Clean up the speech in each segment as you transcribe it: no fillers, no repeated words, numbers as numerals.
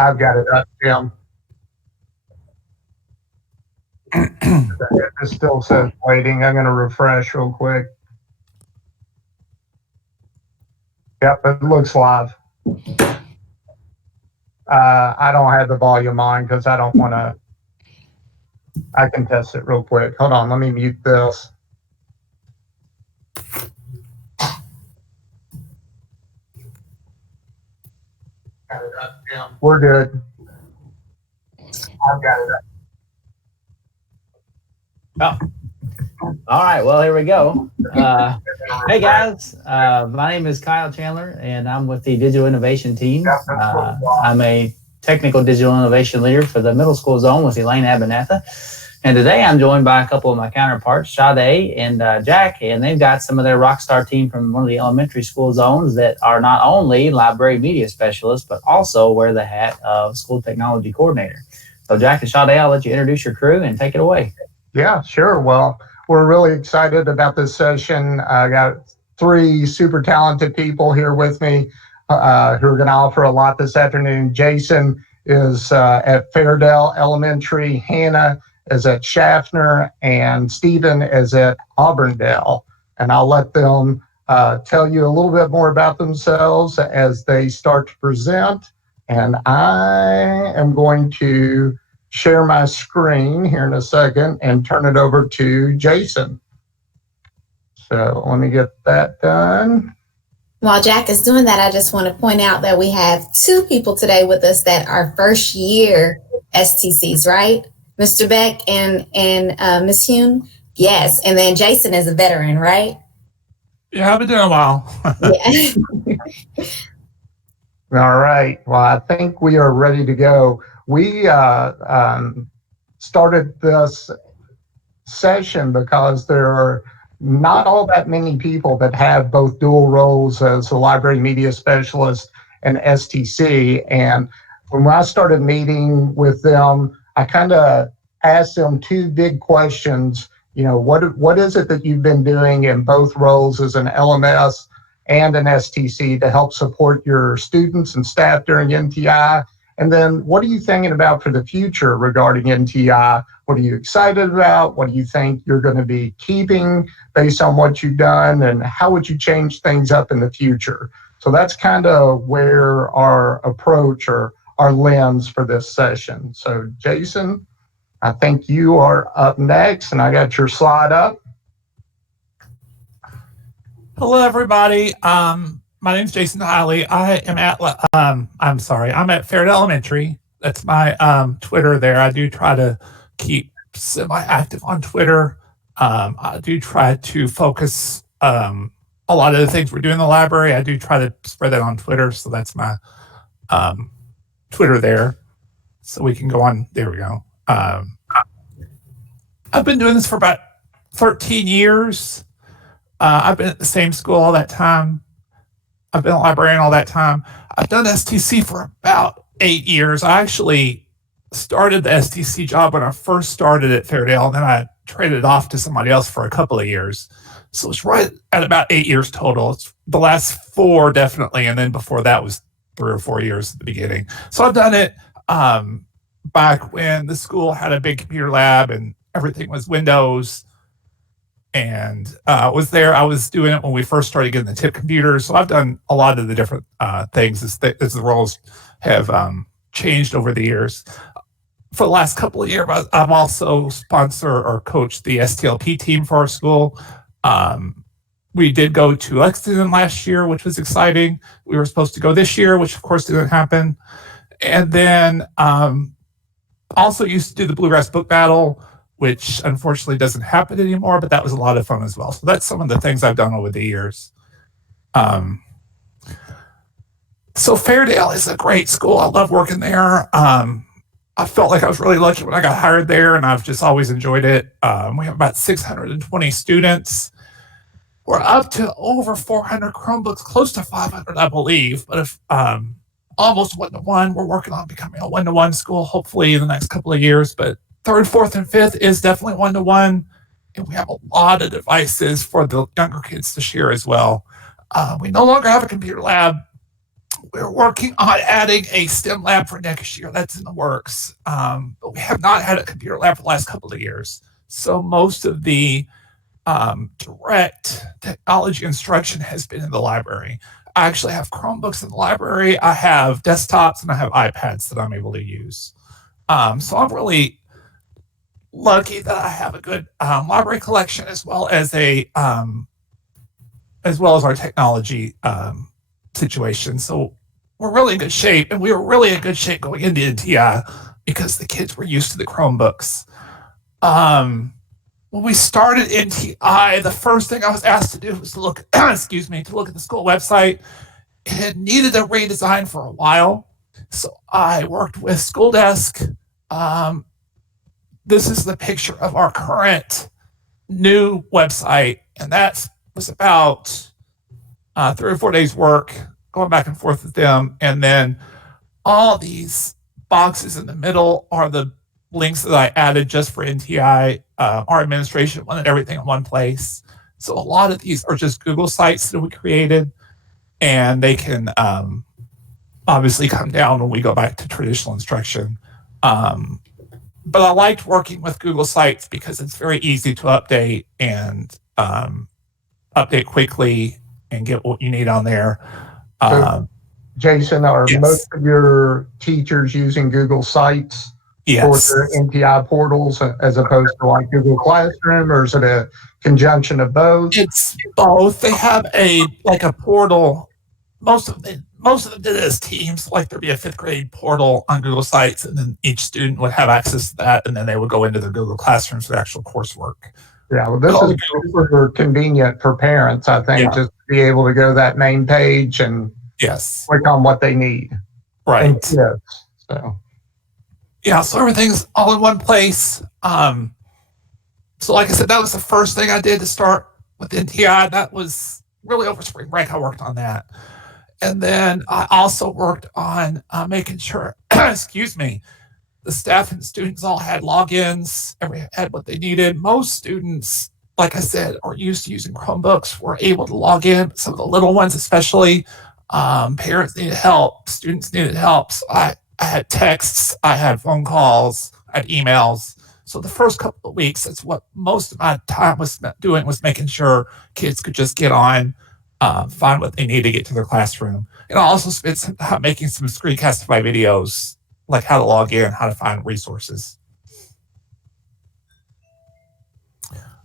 I've got it up, Jim. It still says waiting. I'm going to refresh real quick. Yep, it looks live. I don't have the volume on because I don't want to. I can test it real quick. Hold on, let me mute this. We're good. I've got it up. Oh. All right, well, here we go. Hey guys, my name is Kyle Chandler and I'm with the Digital Innovation team. I'm a technical digital innovation leader for the middle school zone with Elaine Abernatha. And today I'm joined by a couple of my counterparts, Sade and Jack, and they've got some of their rockstar team from one of the elementary school zones that are not only library media specialists, but also wear the hat of school technology coordinator. So Jack and Sade, I'll let you introduce your crew and take it away. Yeah, sure. Well, we're really excited about this session. I got 3 super talented people here with me who are going to offer a lot this afternoon. Jason is at Fairdale Elementary, Hannah is at Schaffner, and Stephen is at Auburndale. And I'll let them tell you a little bit more about themselves as they start to present. And I am going to share my screen here in a second and turn it over to Jason. So let me get that done. While Jack is doing that, I just want to point out that we have 2 people today with us that are first year STCs, right? Mr. Beck and Ms. Hune? Yes. And then Jason is a veteran, right? Yeah, I've been doing a while. Yeah. All right. Well, I think we are ready to go. We started this session because there are not all that many people that have both dual roles as a library media specialist and STC. And when I started meeting with them, I kind of asked them 2 big questions. You know, what is it that you've been doing in both roles as an LMS and an STC to help support your students and staff during NTI? And then what are you thinking about for the future regarding NTI? What are you excited about? What do you think you're going to be keeping based on what you've done? And how would you change things up in the future? So that's kind of where our approach or our lens for this session. So Jason, I think you are up next, and I got your slide up. Hello, everybody. My name's Jason Hiley. I am at I'm at Fairdale Elementary. That's my Twitter there. I do try to keep semi-active on Twitter. I do try to focus a lot of the things we're doing in the library. I do try to spread that on Twitter. So that's my Twitter there. So we can go on. There we go. I've been doing this for about 13 years. I've been at the same school all that time. I've been a librarian all that time. I've done STC for about 8 years. I actually started the STC job when I first started at Fairdale, and then I traded it off to somebody else for a couple of years. So it's right at about 8 years total. It's the last 4 definitely, and then before that was 3 or 4 years at the beginning. So I've done it back when the school had a big computer lab and everything was Windows. And I was doing it when we first started getting the tip computers. So I've done a lot of the different things as the roles have changed over the years. For the last couple of years, I've also sponsored or coached the STLP team for our school. We did go to Lexington last year, which was exciting. We were supposed to go this year, which of course didn't happen. And then also used to do the Bluegrass Book Battle, which unfortunately doesn't happen anymore, but that was a lot of fun as well. So that's some of the things I've done over the years. So Fairdale is a great school. I love working there. I felt like I was really lucky when I got hired there, and I've just always enjoyed it. We have about 620 students. We're up to over 400 Chromebooks, close to 500, I believe, but if almost 1-to-1. We're working on becoming a 1-to-1 school, hopefully in the next couple of years, but 3rd, 4th, and 5th is definitely 1-to-1. And we have a lot of devices for the younger kids to share as well. We no longer have a computer lab. we're working on adding a STEM lab for next year. That's in the works. But we have not had a computer lab for the last couple of years. So most of the direct technology instruction has been in the library. I actually have Chromebooks in the library. I have desktops and I have iPads that I'm able to use. So I'm really lucky that I have a good library collection as well as our technology situation. So we're really in good shape, and we were really in good shape going into NTI because the kids were used to the Chromebooks. When we started NTI, the first thing I was asked to do was to look, to look at the school website. It had needed a redesign for a while, so I worked with School Desk. This is the picture of our current new website, and that was about 3 or 4 days work going back and forth with them. And then all these boxes in the middle are the links that I added just for NTI. Our administration wanted everything in one place. So a lot of these are just Google sites that we created, and they can obviously come down when we go back to traditional instruction. But I liked working with Google Sites because it's very easy to update and update quickly and get what you need on there. Jason, are Yes. most of your teachers using Google Sites Yes. for their NTI portals as opposed to like Google Classroom, or is it a conjunction of both? It's both. They have a portal. Most of them did it as teams. Like there'd be a 5th grade portal on Google Sites, and then each student would have access to that, and then they would go into their Google Classrooms for actual coursework. Yeah, well, this is super convenient for parents, I think, Yeah. just to be able to go to that main page and Yes. click on what they need. Right. And kids, so. Yeah, so everything's all in one place. So like I said, that was the first thing I did to start with NTI. That was really over spring break. I worked on that. And then I also worked on making sure, the staff and students all had logins, had what they needed. Most students, like I said, are used to using Chromebooks, were able to log in. Some of the little ones, especially, parents needed help, students needed help. So I had texts, I had phone calls, I had emails. So the first couple of weeks, that's what most of my time was spent doing, was making sure kids could just get on, find what they need to get to their classroom. And I also spent some time making some Screencastify videos, like how to log in, how to find resources.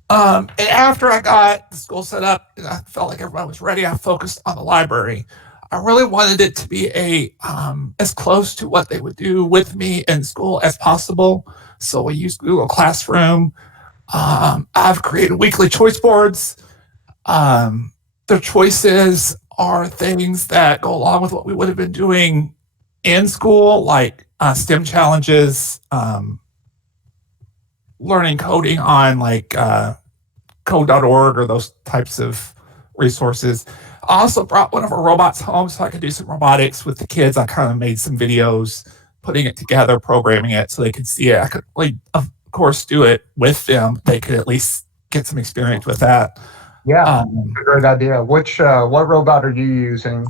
And after I got the school set up and I felt like everybody was ready, I focused on the library. I really wanted it to be as close to what they would do with me in school as possible. So we used Google Classroom. I've created weekly choice boards. The choices are things that go along with what we would have been doing in school, like STEM challenges, learning coding on like code.org or those types of resources. I also brought one of our robots home so I could do some robotics with the kids. I kind of made some videos, putting it together, programming it so they could see it. I could, of course, do it with them. They could at least get some experience with that. Yeah, a great idea. What robot are you using?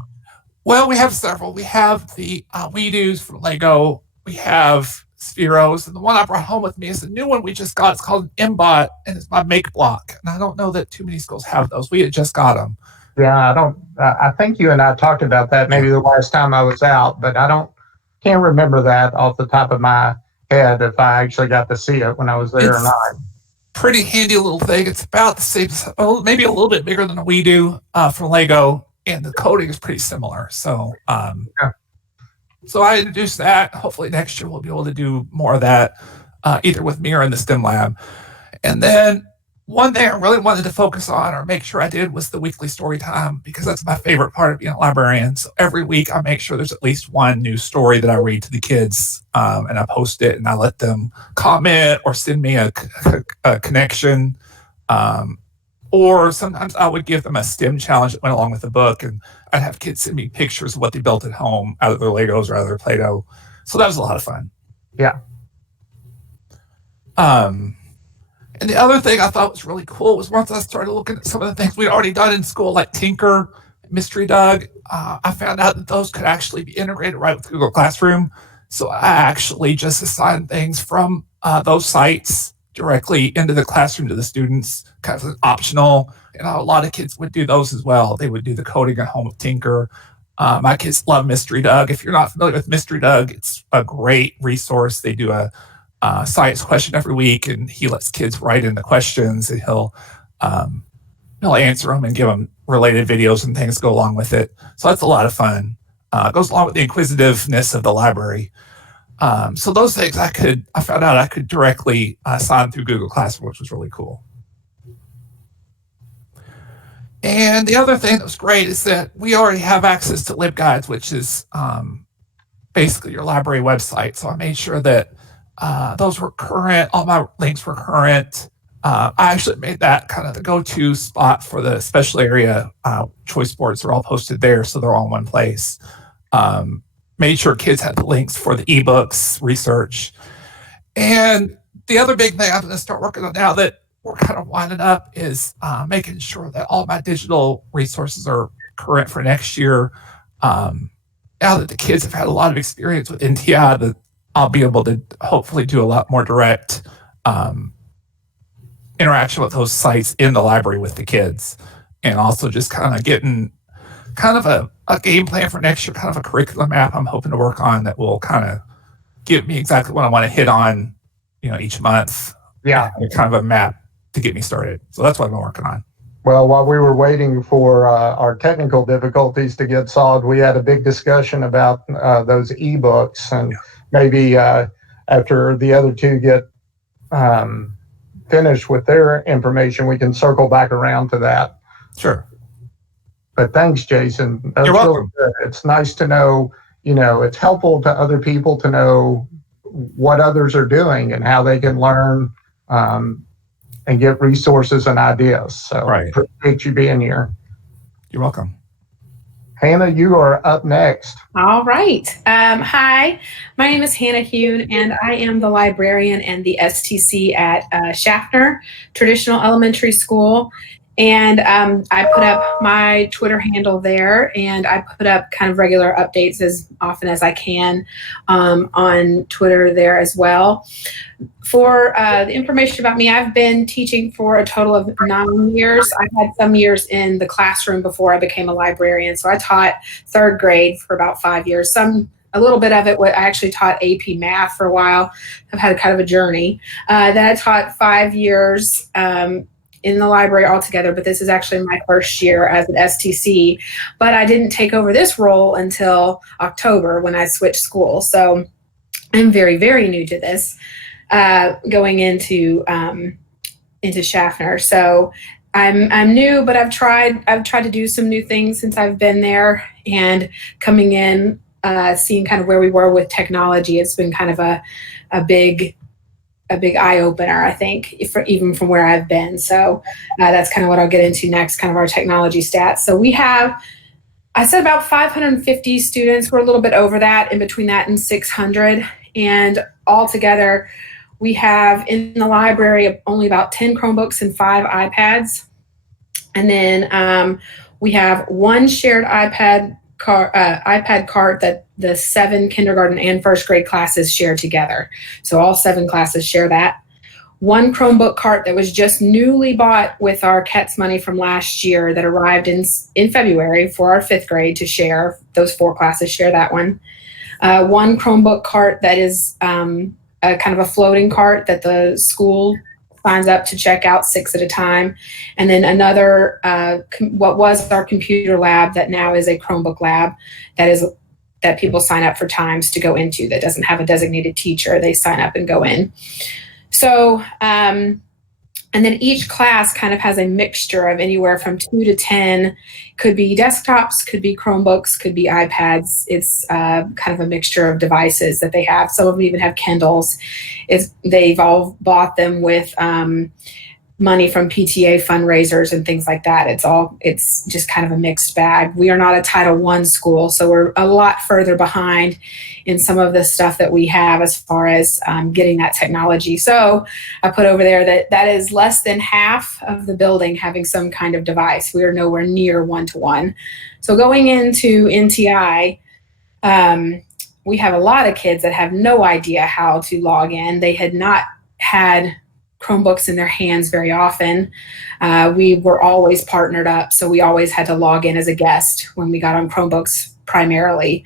Well, we have several. We have the WeDos from Lego. We have Spheros, and the one I brought home with me is the new one we just got. It's called an MBot, and it's by MakeBlock. And I don't know that too many schools have those. We had just got them. Yeah, I think you and I talked about that maybe the last time I was out, but can't remember that off the top of my head if I actually got to see it when I was there or not. Pretty handy little thing. It's about the same, maybe a little bit bigger than a WeDo from Lego, and the coding is pretty similar. So, so I introduced that. Hopefully next year we'll be able to do more of that, either with me or in the STEM lab. And then one thing I really wanted to focus on or make sure I did was the weekly story time, because that's my favorite part of being a librarian. So every week I make sure there's at least one new story that I read to the kids, and I post it and I let them comment or send me a connection. Or sometimes I would give them a STEM challenge that went along with the book, and I'd have kids send me pictures of what they built at home out of their Legos or out of their Play-Doh. So that was a lot of fun. Yeah. And the other thing I thought was really cool was once I started looking at some of the things we'd already done in school, like Tinker Mystery Dug, I found out that those could actually be integrated right with Google Classroom. So I actually just assigned things from those sites directly into the classroom to the students, kind of optional. And a lot of kids would do those as well. They would do the coding at home with Tinker. My kids love Mystery Dug. If you're not familiar with Mystery Dug, it's a great resource. They do a science question every week, and he lets kids write in the questions, and he'll answer them and give them related videos and things go along with it. So that's a lot of fun. It goes along with the inquisitiveness of the library. So those things I found out I could directly assign through Google Classroom, which was really cool. And the other thing that was great is that we already have access to LibGuides, which is basically your library website. So I made sure that those were current, all my links were current. I actually made that kind of the go-to spot for the special area choice boards. They're all posted there, so they're all in one place. Made sure kids had the links for the ebooks, research. And the other big thing I'm going to start working on now that we're kind of winding up is making sure that all my digital resources are current for next year. Now that the kids have had a lot of experience with NTI, that I'll be able to hopefully do a lot more direct interaction with those sites in the library with the kids, and also just kind of getting kind of a game plan for next year, kind of a curriculum map I'm hoping to work on that will kind of give me exactly what I want to hit on, each month. Yeah. And kind of a map to get me started. So that's what I've been working on. Well, while we were waiting for our technical difficulties to get solved, we had a big discussion about those ebooks, and maybe after the other two get finished with their information, we can circle back around to that. Sure. But thanks, Jason. That's You're welcome. Really good. It's nice to know, it's helpful to other people to know what others are doing and how they can learn and get resources and ideas. So Right. Appreciate you being here. You're welcome. Hannah, you are up next. All right. Hi, my name is Hannah Hune, and I am the librarian and the STC at Schaffner Traditional Elementary School. And I put up my Twitter handle there, and I put up kind of regular updates as often as I can on Twitter there as well. For the information about me, I've been teaching for a total of 9 years. I had some years in the classroom before I became a librarian. So I taught third grade for about 5 years. A little bit of it, I actually taught AP math for a while. I've had kind of a journey. Then I taught 5 years in the library altogether, but this is actually my first year as an STC. But I didn't take over this role until October when I switched school. So I'm very, very new to this, going into Schaffner. So I'm new, but I've tried to do some new things since I've been there, and coming in, seeing kind of where we were with technology. It's been kind of a big eye opener, I think, even from where I've been. So that's kind of what I'll get into next, kind of our technology stats. So we have, I said about 550 students. We're a little bit over that, in between that and 600. And altogether, we have in the library only about 10 Chromebooks and 5 iPads. And then we have one shared iPad cart that the 7 kindergarten and first grade classes share together. So all 7 classes share that. One Chromebook cart that was just newly bought with our KETS money from last year that arrived in February for our 5th grade to share. Those 4 classes share that one. One Chromebook cart that is a kind of a floating cart that the school signs up to check out 6 at a time. And then another, what was our computer lab that now is a Chromebook lab that people sign up for times to go into, that doesn't have a designated teacher. They sign up and go in. So, and then each class kind of has a mixture of anywhere from 2 to 10. Could be desktops, could be Chromebooks, could be iPads. It's kind of a mixture of devices that they have. Some of them even have Kindles. They've all bought them with money from PTA fundraisers and things like that. It's just kind of a mixed bag. We are not a Title I school, so we're a lot further behind in some of the stuff that we have as far as getting that technology. So I put over there that is less than half of the building having some kind of device. We are nowhere near one-to-one. So going into NTI, we have a lot of kids that have no idea how to log in. They had not had Chromebooks in their hands very often. We were always partnered up, so we always had to log in as a guest when we got on Chromebooks primarily,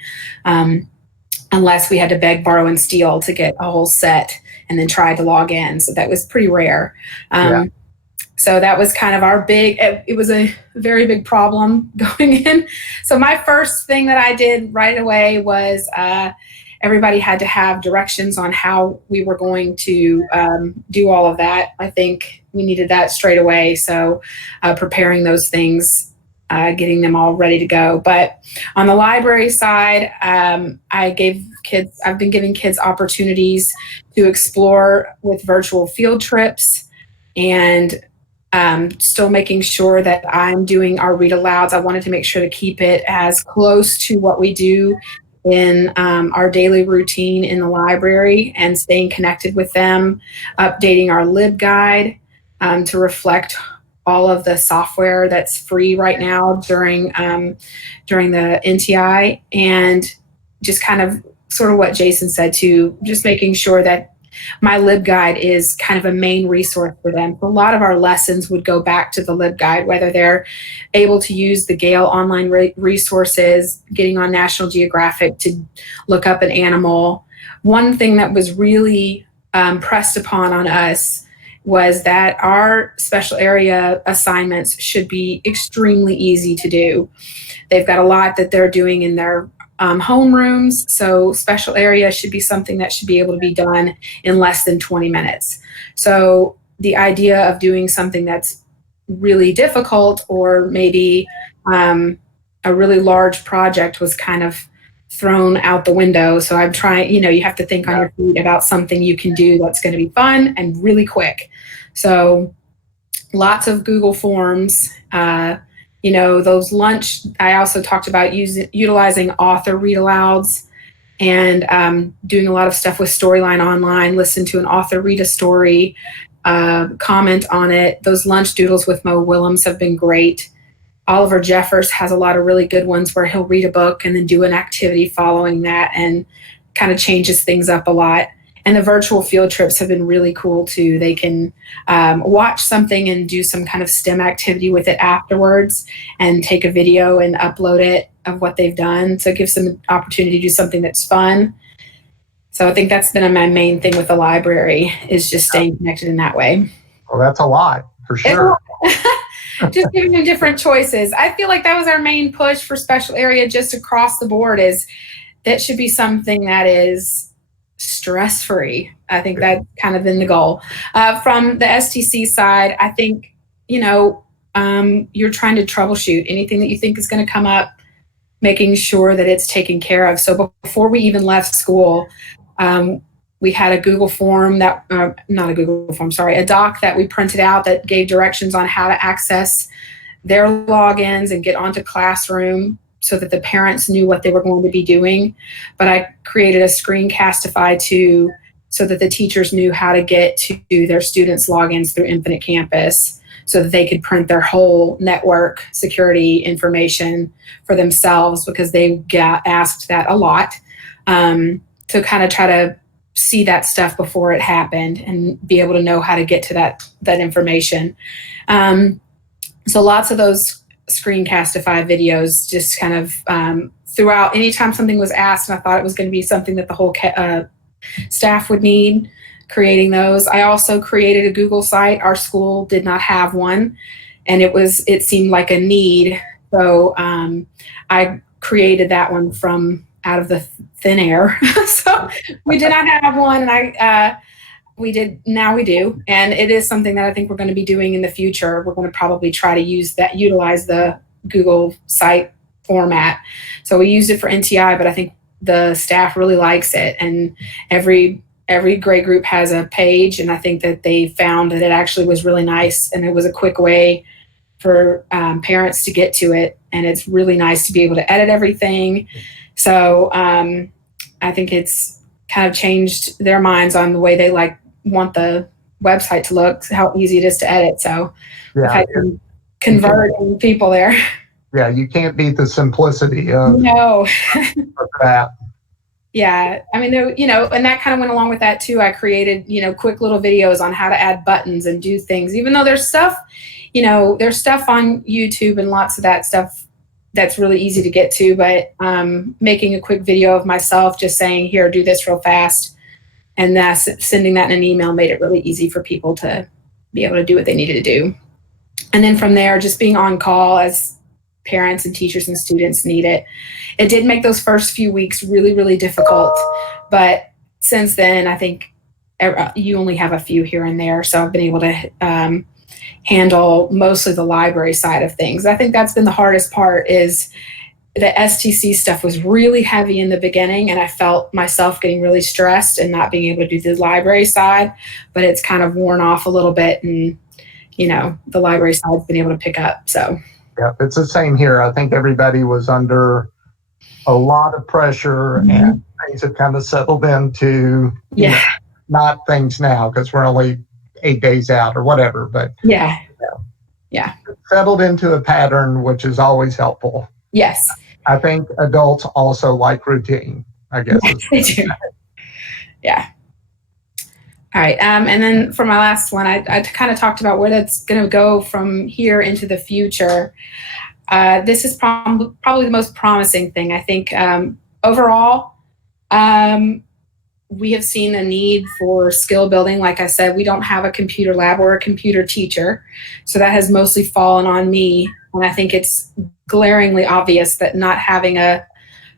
unless we had to beg, borrow, and steal to get a whole set and then try to log in. So that was pretty rare. So that was kind of our it was a very big problem going in. So my first thing that I did right away was everybody had to have directions on how we were going to do all of that. I think we needed that straight away. So preparing those things, getting them all ready to go. But on the library side, I've been giving kids opportunities to explore with virtual field trips, and still making sure that I'm doing our read alouds. I wanted to make sure to keep it as close to what we do in our daily routine in the library, and staying connected with them, updating our LibGuide to reflect all of the software that's free right now during the NTI, and just kind of sort of what Jason said too, just making sure that my LibGuide is kind of a main resource for them. A lot of our lessons would go back to the LibGuide, whether they're able to use the Gale online resources, getting on National Geographic to look up an animal. One thing that was really pressed upon on us was that our special area assignments should be extremely easy to do. They've got a lot that they're doing in their homerooms, so special area should be something that should be able to be done in less than 20 minutes. So the idea of doing something that's really difficult, or maybe a really large project, was kind of thrown out the window. So I'm trying, you have to think on your feet about something you can do that's going to be fun and really quick. So lots of Google Forms, those lunch. I also talked about utilizing author read alouds, and doing a lot of stuff with Storyline Online. Listen to an author read a story, comment on it. Those lunch doodles with Mo Willems have been great. Oliver Jeffers has a lot of really good ones where he'll read a book and then do an activity following that, and kind of changes things up a lot. And the virtual field trips have been really cool too. They can watch something and do some kind of STEM activity with it afterwards, and take a video and upload it of what they've done. So it gives them an opportunity to do something that's fun. So I think that's been my main thing with the library, is just staying connected in that way. Well, that's a lot for sure. Just giving them different choices. I feel like that was our main push for special area, just across the board, is that should be something that is stress-free. I think that's kind of been the goal. From the STC side, I think, you're trying to troubleshoot anything that you think is going to come up, making sure that it's taken care of. So before we even left school, we had a Google form that, a doc that we printed out that gave directions on how to access their logins and get onto Classroom, so that the parents knew what they were going to be doing. But I created a Screencastify too, so that the teachers knew how to get to their students' logins through Infinite Campus, so that they could print their whole network security information for themselves, because they got asked that a lot. To kind of try to see that stuff before it happened and be able to know how to get to that information. So lots of those Screencastify videos, just kind of throughout, anytime something was asked and I thought it was going to be something that the whole staff would need, creating those. I also created a Google site. Our school did not have one, and it seemed like a need. So I created that one from out of the thin air. So we did not have one, and now we do. And it is something that I think we're going to be doing in the future. We're going to probably try to utilize the Google site format. So we used it for NTI, but I think the staff really likes it. And every every grade group has a page, and I think that they found that it actually was really nice, and it was a quick way for parents to get to it, and it's really nice to be able to edit everything. So I think it's kind of changed their minds on the way they want the website to look, how easy it is to edit. So Yeah, I've had some converting people there. yeah, you can't beat the simplicity of No. that. Yeah, I mean, and that kind of went along with that too. I created, quick little videos on how to add buttons and do things, even though there's stuff on YouTube and lots of that stuff that's really easy to get to, but making a quick video of myself just saying, here, do this real fast, and sending that in an email made it really easy for people to be able to do what they needed to do. And then from there, just being on call as parents and teachers and students need it. It did make those first few weeks really, really difficult. But since then, I think you only have a few here and there. So I've been able to handle mostly the library side of things. I think that's been the hardest part. Is the STC stuff was really heavy in the beginning, and I felt myself getting really stressed and not being able to do the library side, but it's kind of worn off a little bit, and the library side's been able to pick up. So yeah, it's the same here. I think everybody was under a lot of pressure, and things have kind of settled into not things now because we're only 8 days out or whatever, but yeah, settled into a pattern, which is always helpful. Yes, I think adults also like routine, I guess. They do. Yeah. All right. And then for my last one, I kind of talked about where that's going to go from here into the future. This is probably the most promising thing. I think overall, we have seen a need for skill building. Like I said, we don't have a computer lab or a computer teacher. So that has mostly fallen on me. And I think it's glaringly obvious that not having a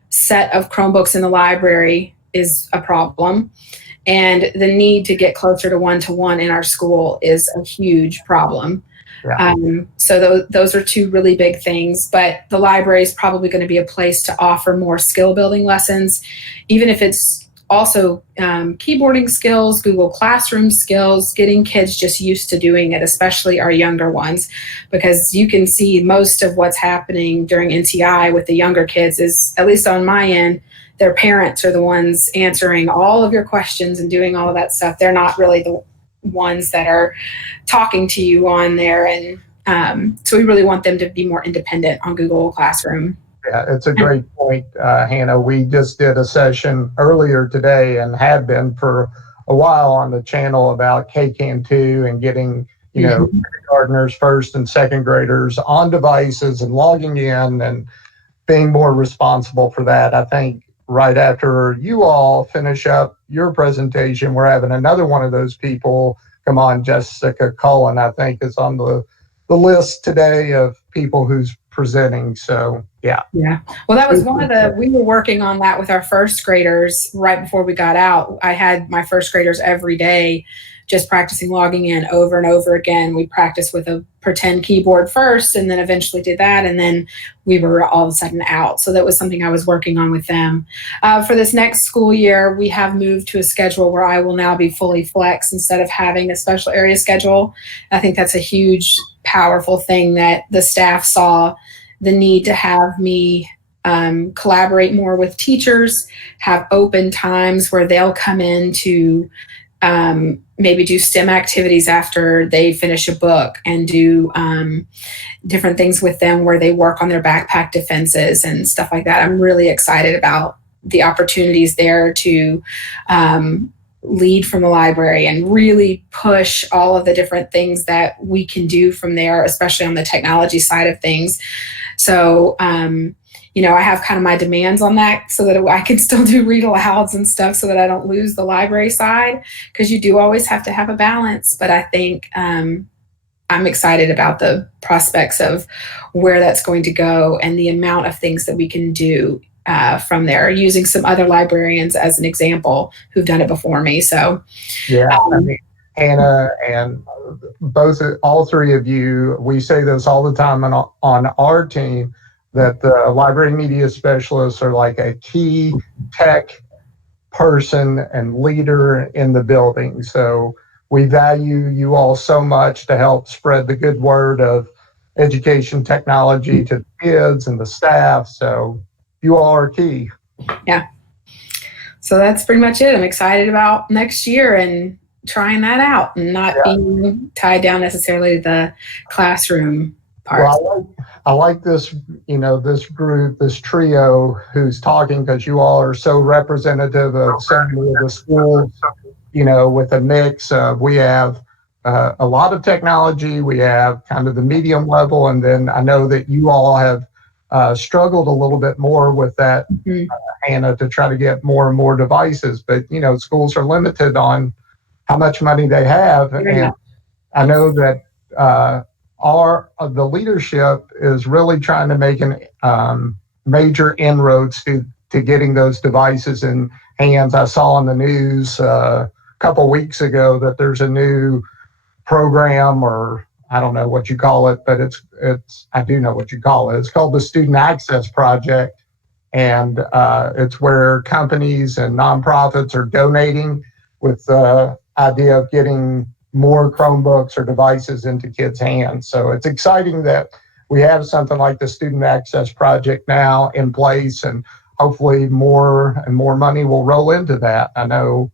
set of Chromebooks in the library is a problem. And the need to get closer to one-to-one in our school is a huge problem. Yeah. So those are two really big things. But the library is probably going to be a place to offer more skill building lessons, even if it's also keyboarding skills, Google Classroom skills, getting kids just used to doing it, especially our younger ones, because you can see most of what's happening during NTI with the younger kids is, at least on my end, their parents are the ones answering all of your questions and doing all of that stuff. They're not really the ones that are talking to you on there. And so we really want them to be more independent on Google Classroom. Yeah, it's a great point, Hannah. We just did a session earlier today and had been for a while on the channel about KCAN2 and getting, kindergartners, first and second graders on devices and logging in and being more responsible for that. I think right after you all finish up your presentation, we're having another one of those people come on. Jessica Cullen, I think, is on the list today of people who's presenting. So yeah. Well, that was we were working on that with our first graders right before we got out. I had my first graders every day just practicing logging in over and over again. We practiced with a pretend keyboard first, and then eventually did that, and then we were all of a sudden out. So that was something I was working on with them. For this next school year, we have moved to a schedule where I will now be fully flex instead of having a special area schedule. I think that's a huge, powerful thing that the staff saw the need to have me collaborate more with teachers, have open times where they'll come in to maybe do STEM activities after they finish a book, and do different things with them where they work on their backpack defenses and stuff like that. I'm really excited about the opportunities there to lead from the library and really push all of the different things that we can do from there, especially on the technology side of things. So, I have kind of my demands on that so that I can still do read alouds and stuff so that I don't lose the library side, because you do always have to have a balance. But I think I'm excited about the prospects of where that's going to go and the amount of things that we can do from there, using some other librarians as an example who've done it before me. So, yeah, Hannah and all three of you, we say this all the time on our team, that the library media specialists are like a key tech person and leader in the building. So we value you all so much to help spread the good word of education technology to the kids and the staff. So you all are key. So that's pretty much it. I'm excited about next year and trying that out and not being tied down necessarily to the classroom part. Well, I like this, this group, this trio who's talking, because you all are so representative of so many of the schools, with a mix of, we have a lot of technology, we have kind of the medium level, and then I know that you all have struggled a little bit more with that, Hannah, to try to get more and more devices. But, schools are limited on how much money they have. And I know that the leadership is really trying to make major inroads to getting those devices in hands. I saw on the news a couple weeks ago that there's a new program, or I don't know what you call it, but I do know what you call it. It's called the Student Access Project. And it's where companies and nonprofits are donating with the idea of getting more Chromebooks or devices into kids' hands. So it's exciting that we have something like the Student Access Project now in place, and hopefully more and more money will roll into that. I know,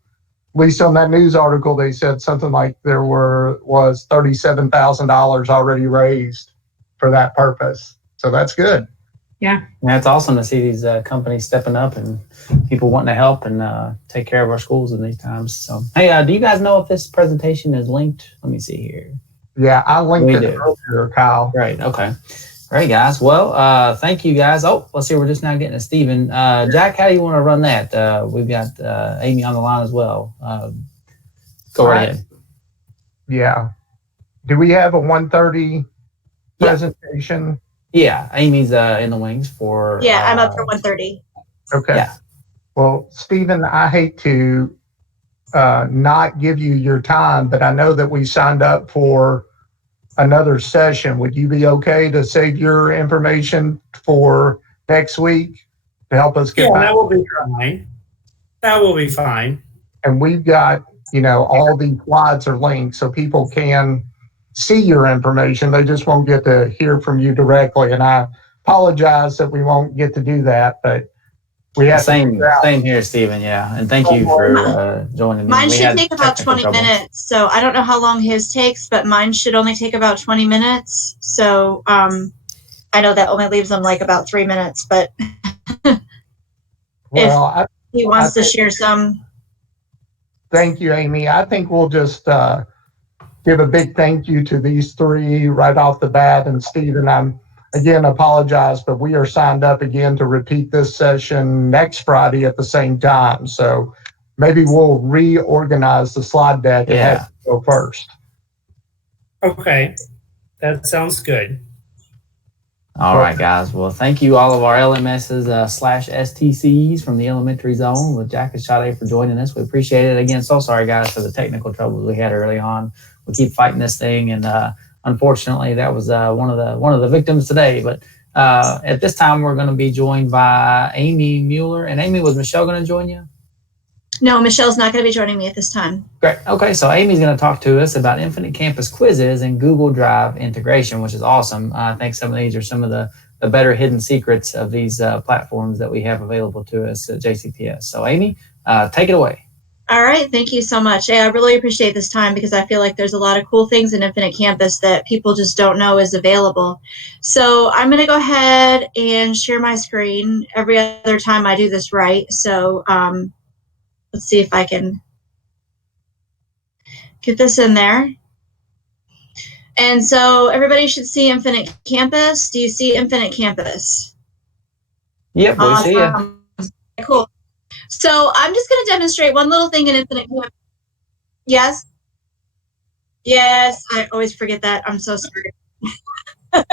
at least on that news article, they said something like there was $37,000 already raised for that purpose. So that's good. Yeah, it's awesome to see these companies stepping up and people wanting to help and take care of our schools in these times. So, hey, do you guys know if this presentation is linked? Let me see here. Yeah, I linked it earlier, Kyle. Great. Okay. Great, guys. Well, thank you, guys. Oh, let's see. We're just now getting to Stephen. Jack, how do you want to run that? We've got Amy on the line as well. Go right ahead. Yeah. Do we have a 1:30 presentation? Yeah, Amy's in the wings for. Yeah, I'm up for 1:30. Okay. Yeah. Well, Stephen, I hate to not give you your time, but I know that we signed up for another session. Would you be okay to save your information for next week to help us get back? That will be fine. That will be fine. And we've got, all these slides are linked so people can see your information. They just won't get to hear from you directly. And I apologize that we won't get to do that, but we have same here, Stephen. Yeah, and thank you for joining me. Mine should take about 20 minutes. So I don't know how long his takes, but mine should only take about 20 minutes. So I know that only leaves him like about 3 minutes, but if he wants to share some. Thank you, Amy. I think we'll just give a big thank you to these three right off the bat. And Stephen, I'm again apologize, but we are signed up again to repeat this session next Friday at the same time. So maybe we'll reorganize the slide deck and have you go first. Okay, that sounds good. All right, guys. Well, thank you all of our LMSs / STCs from the elementary zone with Jack and Sade for joining us. We appreciate it. Again, so sorry, guys, for the technical troubles we had early on. We keep fighting this thing, and unfortunately, that was one of the victims today. But at this time, we're going to be joined by Amy Mueller. And Amy, was Michelle going to join you? No, Michelle's not going to be joining me at this time. Great. Okay, so Amy's going to talk to us about Infinite Campus quizzes and Google Drive integration, which is awesome. I think some of these are some of the better hidden secrets of these platforms that we have available to us at JCPS. So Amy, take it away. All right, thank you so much. I really appreciate this time because I feel like there's a lot of cool things in Infinite Campus that people just don't know is available. So I'm going to go ahead and share my screen every other time I do this right. So let's see if I can get this in there. And so everybody should see Infinite Campus. Do you see Infinite Campus? Yep, we see you. Cool. So I'm just going to demonstrate one little thing in Infinite Campus. Yes? Yes, I always forget that. I'm so sorry.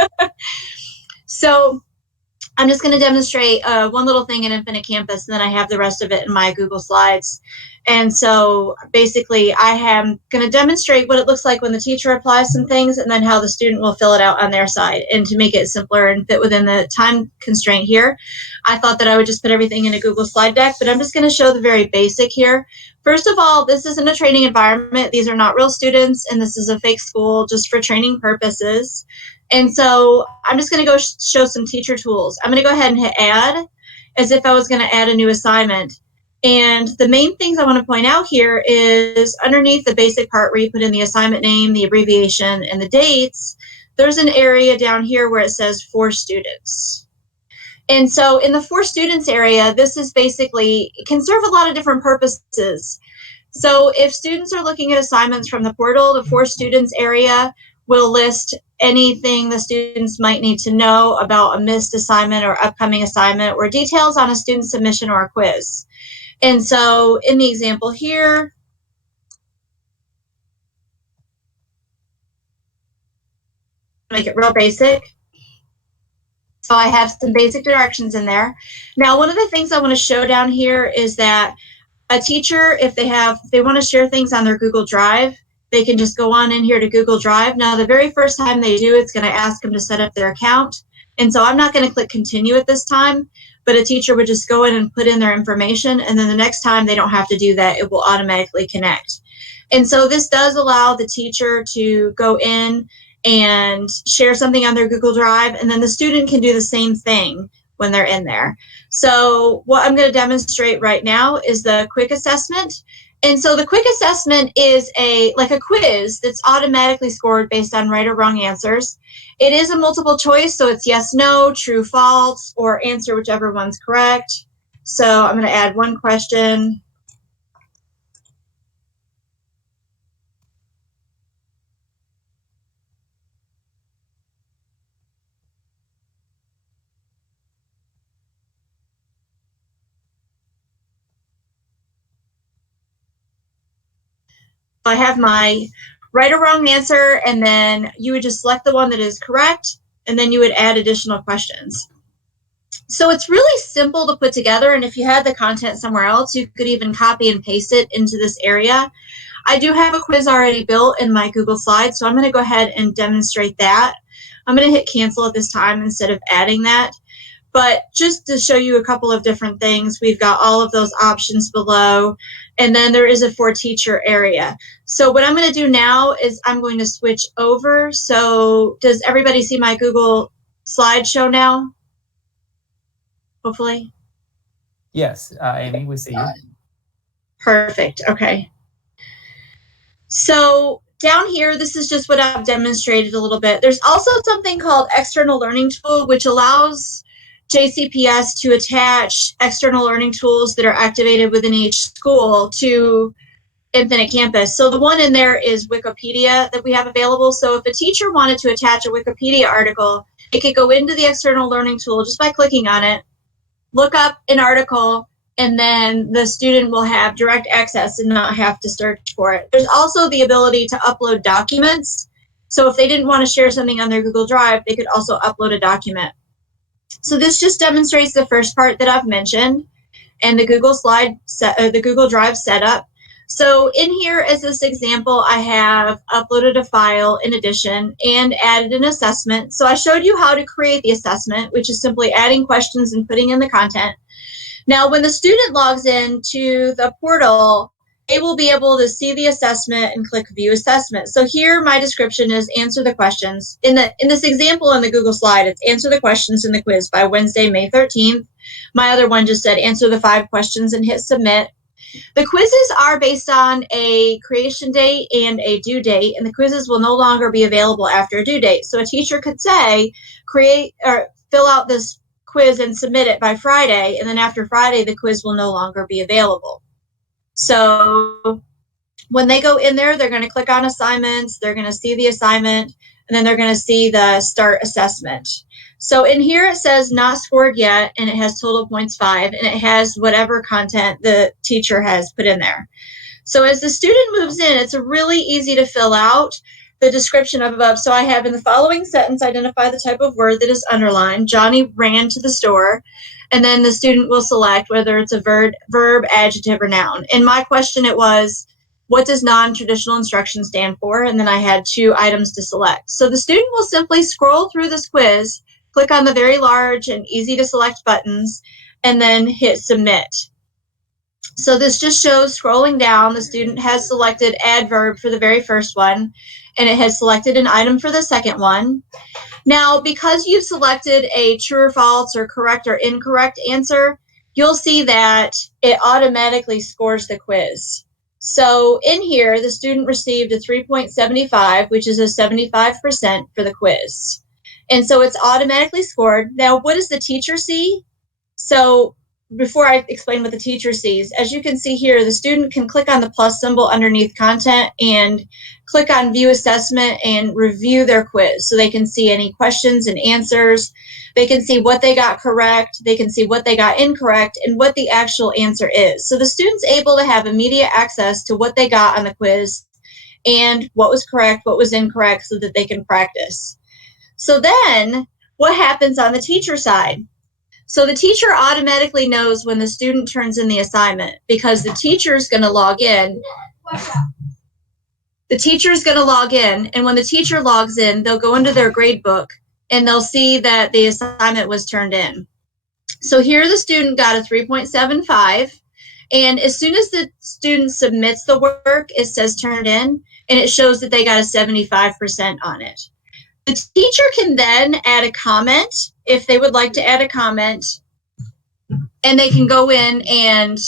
So I'm just going to demonstrate one little thing in Infinite Campus, and then I have the rest of it in my Google Slides. And so basically, I am going to demonstrate what it looks like when the teacher applies some things, and then how the student will fill it out on their side. And to make it simpler and fit within the time constraint here, I thought that I would just put everything in a Google slide deck, but I'm just going to show the very basic here. First of all, this isn't a training environment. These are not real students, and this is a fake school just for training purposes. And so I'm just going to go show some teacher tools. I'm going to go ahead and hit add as if I was going to add a new assignment. And the main things I want to point out here is underneath the basic part where you put in the assignment name, the abbreviation, and the dates, there's an area down here where it says for students. And so in the for students area, this is basically, it can serve a lot of different purposes. So if students are looking at assignments from the portal, the for students area will list anything the students might need to know about a missed assignment or upcoming assignment, or details on a student submission or a quiz. And so in the example here, make it real basic. So I have some basic directions in there. Now, one of the things I want to show down here is that a teacher, if they want to share things on their Google Drive, they can just go on in here to Google Drive. Now, the very first time they do, it's going to ask them to set up their account. And so I'm not going to click continue at this time, but a teacher would just go in and put in their information. And then the next time they don't have to do that, it will automatically connect. And so this does allow the teacher to go in and share something on their Google Drive, and then the student can do the same thing when they're in there. So what I'm going to demonstrate right now is the quick assessment. And so the quick assessment is like a quiz that's automatically scored based on right or wrong answers. It is a multiple choice, so it's yes, no, true, false, or answer whichever one's correct. So I'm going to add one question. I have my right or wrong answer, and then you would just select the one that is correct, and then you would add additional questions. So it's really simple to put together, and if you had the content somewhere else, you could even copy and paste it into this area. I do have a quiz already built in my Google Slides, so I'm going to go ahead and demonstrate that. I'm going to hit cancel at this time instead of adding that. But just to show you a couple of different things, we've got all of those options below, and then there is a for teacher area. So what I'm going to do now is I'm going to switch over. So does everybody see my Google slideshow now? Hopefully. Yes, Amy, we see you. Perfect. Okay. So down here, this is just what I've demonstrated a little bit. There's also something called External Learning Tool, which allows JCPS to attach external learning tools that are activated within each school to Infinite Campus. So the one in there is Wikipedia that we have available. So if a teacher wanted to attach a Wikipedia article, it could go into the external learning tool just by clicking on it, look up an article, and then the student will have direct access and not have to search for it. There's also the ability to upload documents. So if they didn't want to share something on their Google Drive, they could also upload a document. So this just demonstrates the first part that I've mentioned and the Google Drive setup. So in here as this example, I have uploaded a file in addition and added an assessment. So I showed you how to create the assessment, which is simply adding questions and putting in the content. Now, when the student logs into the portal, they will be able to see the assessment and click View Assessment. So here, my description is answer the questions. In this example in the Google slide, it's answer the questions in the quiz by Wednesday, May 13th. My other one just said answer the 5 questions and hit Submit. The quizzes are based on a creation date and a due date, and the quizzes will no longer be available after a due date. So a teacher could say, create or fill out this quiz and submit it by Friday, and then after Friday, the quiz will no longer be available. So when they go in there, they're going to click on assignments, they're going to see the assignment, and then they're going to see the start assessment. So in here it says not scored yet, and it has total points 5, and it has whatever content the teacher has put in there. So as the student moves in, it's really easy to fill out. the description of above. So I have in the following sentence, identify the type of word that is underlined. Johnny ran to the store. And then the student will select whether it's a verb, adjective, or noun. In my question, it was, what does non-traditional instruction stand for? And then I had 2 items to select. So the student will simply scroll through this quiz, click on the very large and easy to select buttons, and then hit submit. So this just shows scrolling down, the student has selected adverb for the very first one, and it has selected an item for the second one. Now, because you've selected a true or false or correct or incorrect answer, you'll see that it automatically scores the quiz. So in here, the student received a 3.75, which is a 75% for the quiz. And so it's automatically scored. Now, what does the teacher see? So before I explain what the teacher sees, as you can see here, the student can click on the plus symbol underneath content and click on view assessment and review their quiz. So they can see any questions and answers. They can see what they got correct. They can see what they got incorrect and what the actual answer is. So the student's able to have immediate access to what they got on the quiz and what was correct, what was incorrect, so that they can practice. So then what happens on the teacher side? So the teacher automatically knows when the student turns in the assignment, because the teacher is going to log in. The teacher is going to log in, and when the teacher logs in, they'll go into their grade book and they'll see that the assignment was turned in. So here the student got a 3.75, and as soon as the student submits the work, it says turned in, and it shows that they got a 75% on it. The teacher can then add a comment if they would like to add a comment, and they can go in and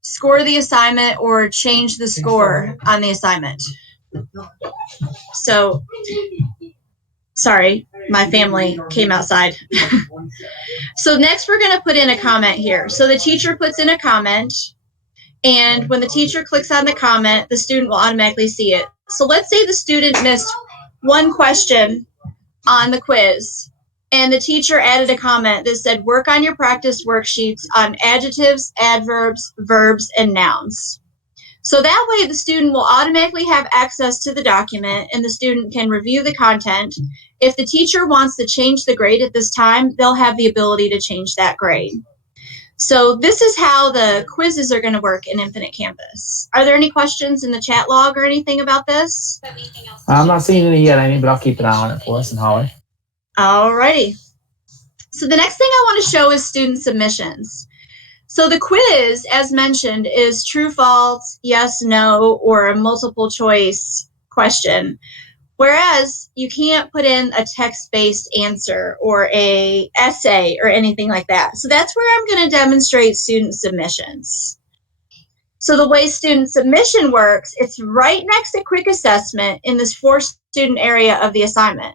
score the assignment or change the score on the assignment. So, sorry, my family came outside. So next we're going to put in a comment here. So the teacher puts in a comment, and when the teacher clicks on the comment, the student will automatically see it. So let's say the student missed one question on the quiz, and the teacher added a comment that said, work on your practice worksheets on adjectives, adverbs, verbs, and nouns. So that way the student will automatically have access to the document, and the student can review the content. If the teacher wants to change the grade at this time, they'll have the ability to change that grade. So this is how the quizzes are going to work in Infinite Campus. Are there any questions in the chat log or anything about this? I'm not seeing any yet, Amy, but I'll keep an eye on it for us and Holly. Alrighty. So the next thing I want to show is student submissions. So the quiz, as mentioned, is true, false, yes, no, or a multiple choice question. Whereas you can't put in a text-based answer or a essay or anything like that. So that's where I'm going to demonstrate student submissions. So the way student submission works, it's right next to quick assessment in this for student area of the assignment.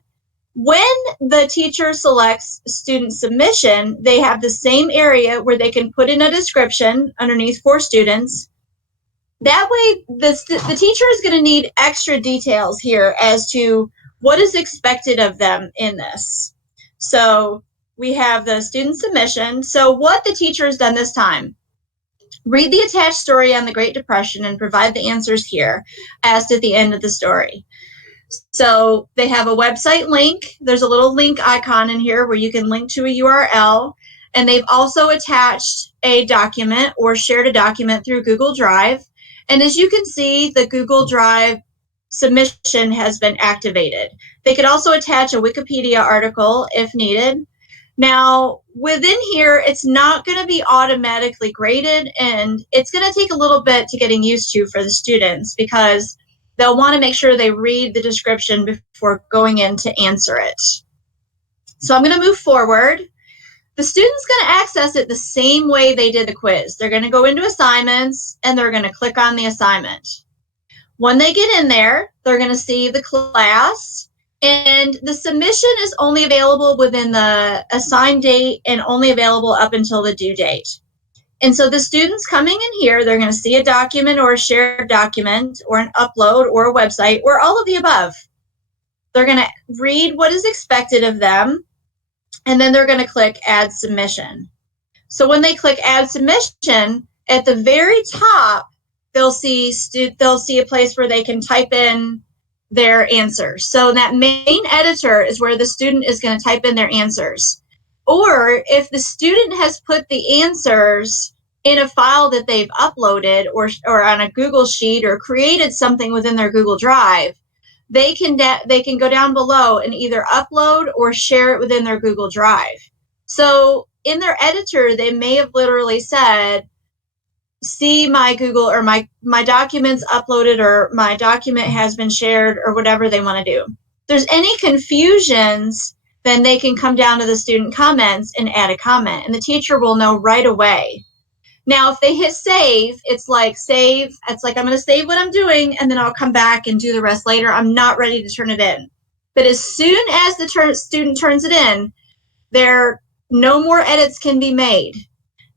When the teacher selects student submission, they have the same area where they can put in a description underneath for students. That way, the teacher is going to need extra details here as to what is expected of them in this. So we have the student submission. So what the teacher has done this time, read the attached story on the Great Depression and provide the answers here, asked at the end of the story. So they have a website link. There's a little link icon in here where you can link to a URL. And they've also attached a document or shared a document through Google Drive. And as you can see, the Google Drive submission has been activated. They could also attach a Wikipedia article if needed. Now, within here, it's not going to be automatically graded, and it's going to take a little bit to getting used to for the students because they'll want to make sure they read the description before going in to answer it. So I'm going to move forward. The student's going to access it the same way they did the quiz. They're going to go into assignments, and they're going to click on the assignment. When they get in there, they're going to see the class, and the submission is only available within the assigned date and only available up until the due date. And so the students coming in here, they're going to see a document or a shared document or an upload or a website or all of the above. They're going to read what is expected of them, and then they're going to click Add Submission. So when they click Add Submission, at the very top, they'll see a place where they can type in their answers. So that main editor is where the student is going to type in their answers. Or if the student has put the answers in a file that they've uploaded or on a Google Sheet or created something within their Google Drive, they can go down below and either upload or share it within their Google Drive. So in their editor, they may have literally said, see my Google or my documents uploaded, or my document has been shared, or whatever they want to do. If there's any confusions, then they can come down to the student comments and add a comment, and the teacher will know right away. Now, if they hit save, it's like save. It's like, I'm going to save what I'm doing, and then I'll come back and do the rest later. I'm not ready to turn it in. But as soon as the student turns it in, no more edits can be made.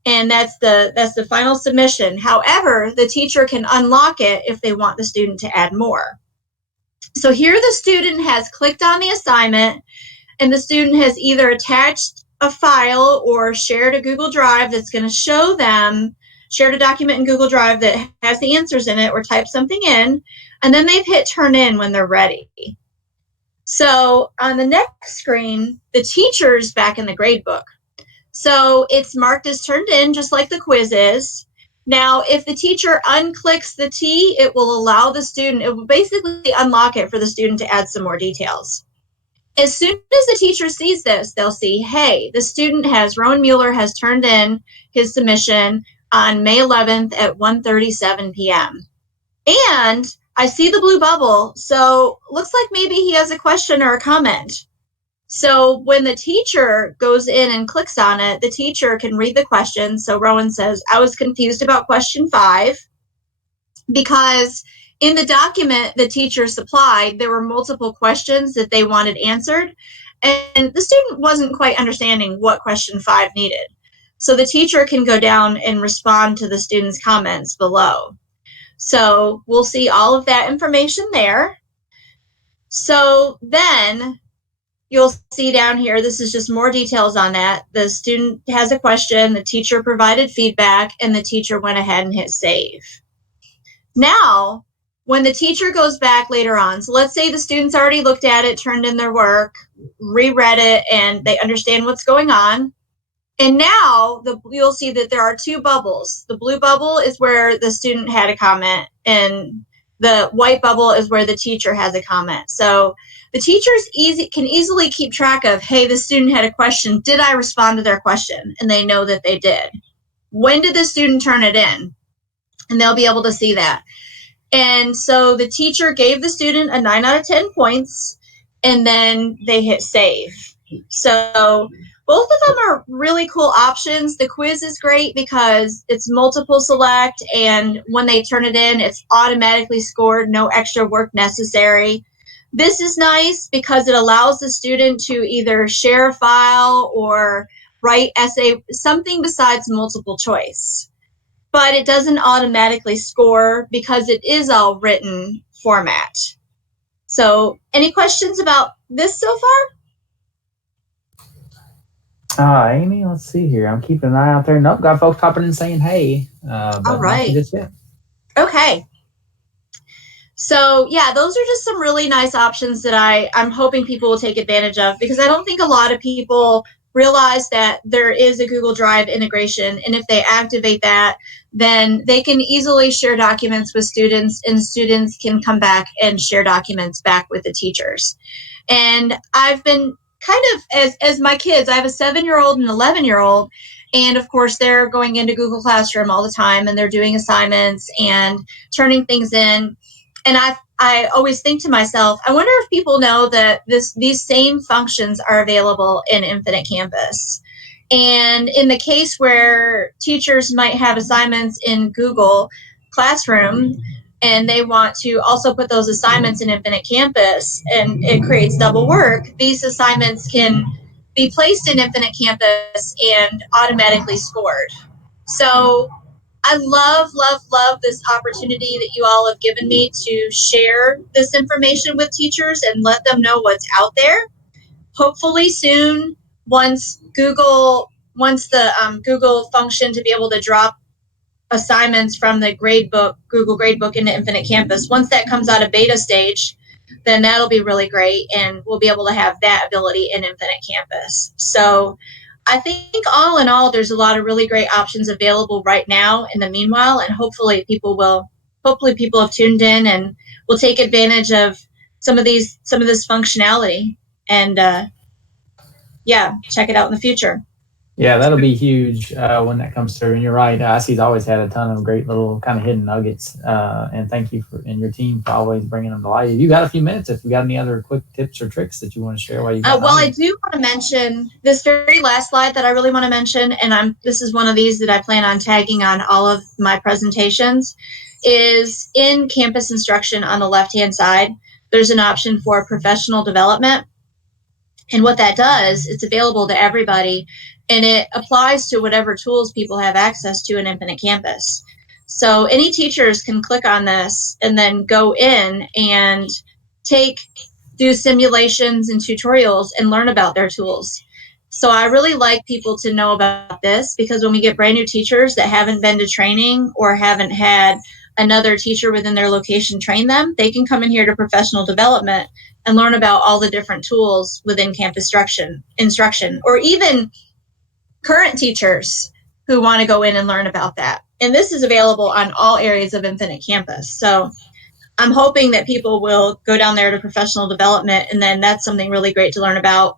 And that's the final submission. However, the teacher can unlock it if they want the student to add more. So here the student has clicked on the assignment, and the student has either attached a file or shared a Google Drive that's going to show them, shared a document in Google Drive that has the answers in it, or type something in, and then they've hit turn in when they're ready. So on the next screen, the teacher's back in the grade book. So it's marked as turned in, just like the quiz is. Now, if the teacher unclicks the T, it will allow the student, it will basically unlock it for the student to add some more details. As soon as the teacher sees this, they'll see, hey, the student Rowan Mueller has turned in his submission on May 11th at 1:37 p.m. And I see the blue bubble, so looks like maybe he has a question or a comment. So when the teacher goes in and clicks on it, the teacher can read the question. So Rowan says, I was confused about question 5 because in the document the teacher supplied, there were multiple questions that they wanted answered, and the student wasn't quite understanding what question 5 needed. So the teacher can go down and respond to the student's comments below. So we'll see all of that information there. So then you'll see down here, this is just more details on that. The student has a question, the teacher provided feedback, and the teacher went ahead and hit save. Now, when the teacher goes back later on, so let's say the students already looked at it, turned in their work, reread it, and they understand what's going on. And now you'll see that there are 2 bubbles. The blue bubble is where the student had a comment, and the white bubble is where the teacher has a comment. So the teachers can easily keep track of, hey, the student had a question. Did I respond to their question? And they know that they did. When did the student turn it in? And they'll be able to see that. And so the teacher gave the student a 9 out of 10 points, and then they hit save. So both of them are really cool options. The quiz is great because it's multiple select, and when they turn it in, it's automatically scored, no extra work necessary. This is nice because it allows the student to either share a file or write essay, something besides multiple choice. But it doesn't automatically score because it is all written format. So any questions about this so far? Amy, let's see here. I'm keeping an eye out there. Nope, got folks popping in saying hey. All right. Just yet. Okay. So yeah, those are just some really nice options that I'm hoping people will take advantage of, because I don't think a lot of people realize that there is a Google Drive integration, and if they activate that, then they can easily share documents with students, and students can come back and share documents back with the teachers. And I've been kind of, as my kids, I have a 7-year-old and 11-year-old, and of course they're going into Google Classroom all the time, and they're doing assignments and turning things in. And I always think to myself, I wonder if people know that these same functions are available in Infinite Campus. And in the case where teachers might have assignments in Google Classroom, and they want to also put those assignments in Infinite Campus, and it creates double work, these assignments can be placed in Infinite Campus and automatically scored. So I love this opportunity that you all have given me to share this information with teachers and let them know what's out there. Hopefully soon, once the Google function to be able to drop assignments from the Google Gradebook into Infinite Campus, once that comes out of beta stage, then that'll be really great. And we'll be able to have that ability in Infinite Campus. So I think all in all, there's a lot of really great options available right now in the meanwhile. And hopefully people have tuned in and will take advantage of some of this functionality and check it out in the future. Yeah, that'll be huge when that comes through. And you're right, IC's always had a ton of great little kind of hidden nuggets. And thank you and your team for always bringing them to light. You got a few minutes if you got any other quick tips or tricks that you want to share while you got I do want to mention this very last slide that I really want to mention, and this is one of these that I plan on tagging on all of my presentations, is in campus instruction on the left-hand side, there's an option for professional development. And what that does, it's available to everybody, and it applies to whatever tools people have access to in Infinite Campus. So any teachers can click on this and then go in and do simulations and tutorials and learn about their tools. So I really like people to know about this, because when we get brand new teachers that haven't been to training or haven't had another teacher within their location train them, they can come in here to professional development and learn about all the different tools within campus instruction, or even current teachers who want to go in and learn about that. And this is available on all areas of Infinite Campus. So I'm hoping that people will go down there to professional development, and then that's something really great to learn about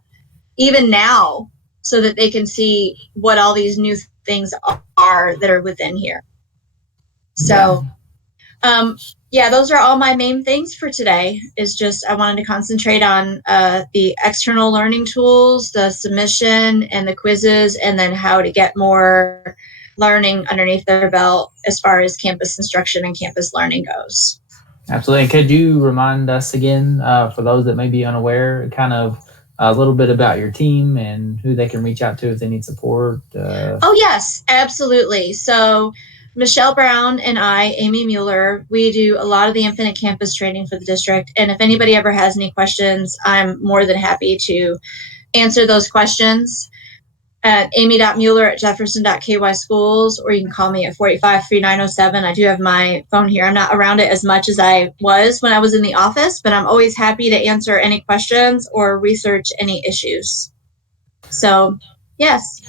even now, so that they can see what all these new things are that are within here. So those are all my main things for today. Is just I wanted to concentrate on the external learning tools, the submission and the quizzes, and then how to get more learning underneath their belt as far as campus instruction and campus learning goes. Absolutely. And could you remind us again, for those that may be unaware, kind of a little bit about your team and who they can reach out to if they need support? Oh, yes, absolutely. So Michelle Brown and I, Amy Mueller, we do a lot of the Infinite Campus training for the district. And if anybody ever has any questions, I'm more than happy to answer those questions at amy.mueller@jefferson.ky.schools, or you can call me at 485-3907. I do have my phone here. I'm not around it as much as I was when I was in the office, but I'm always happy to answer any questions or research any issues. So, yes.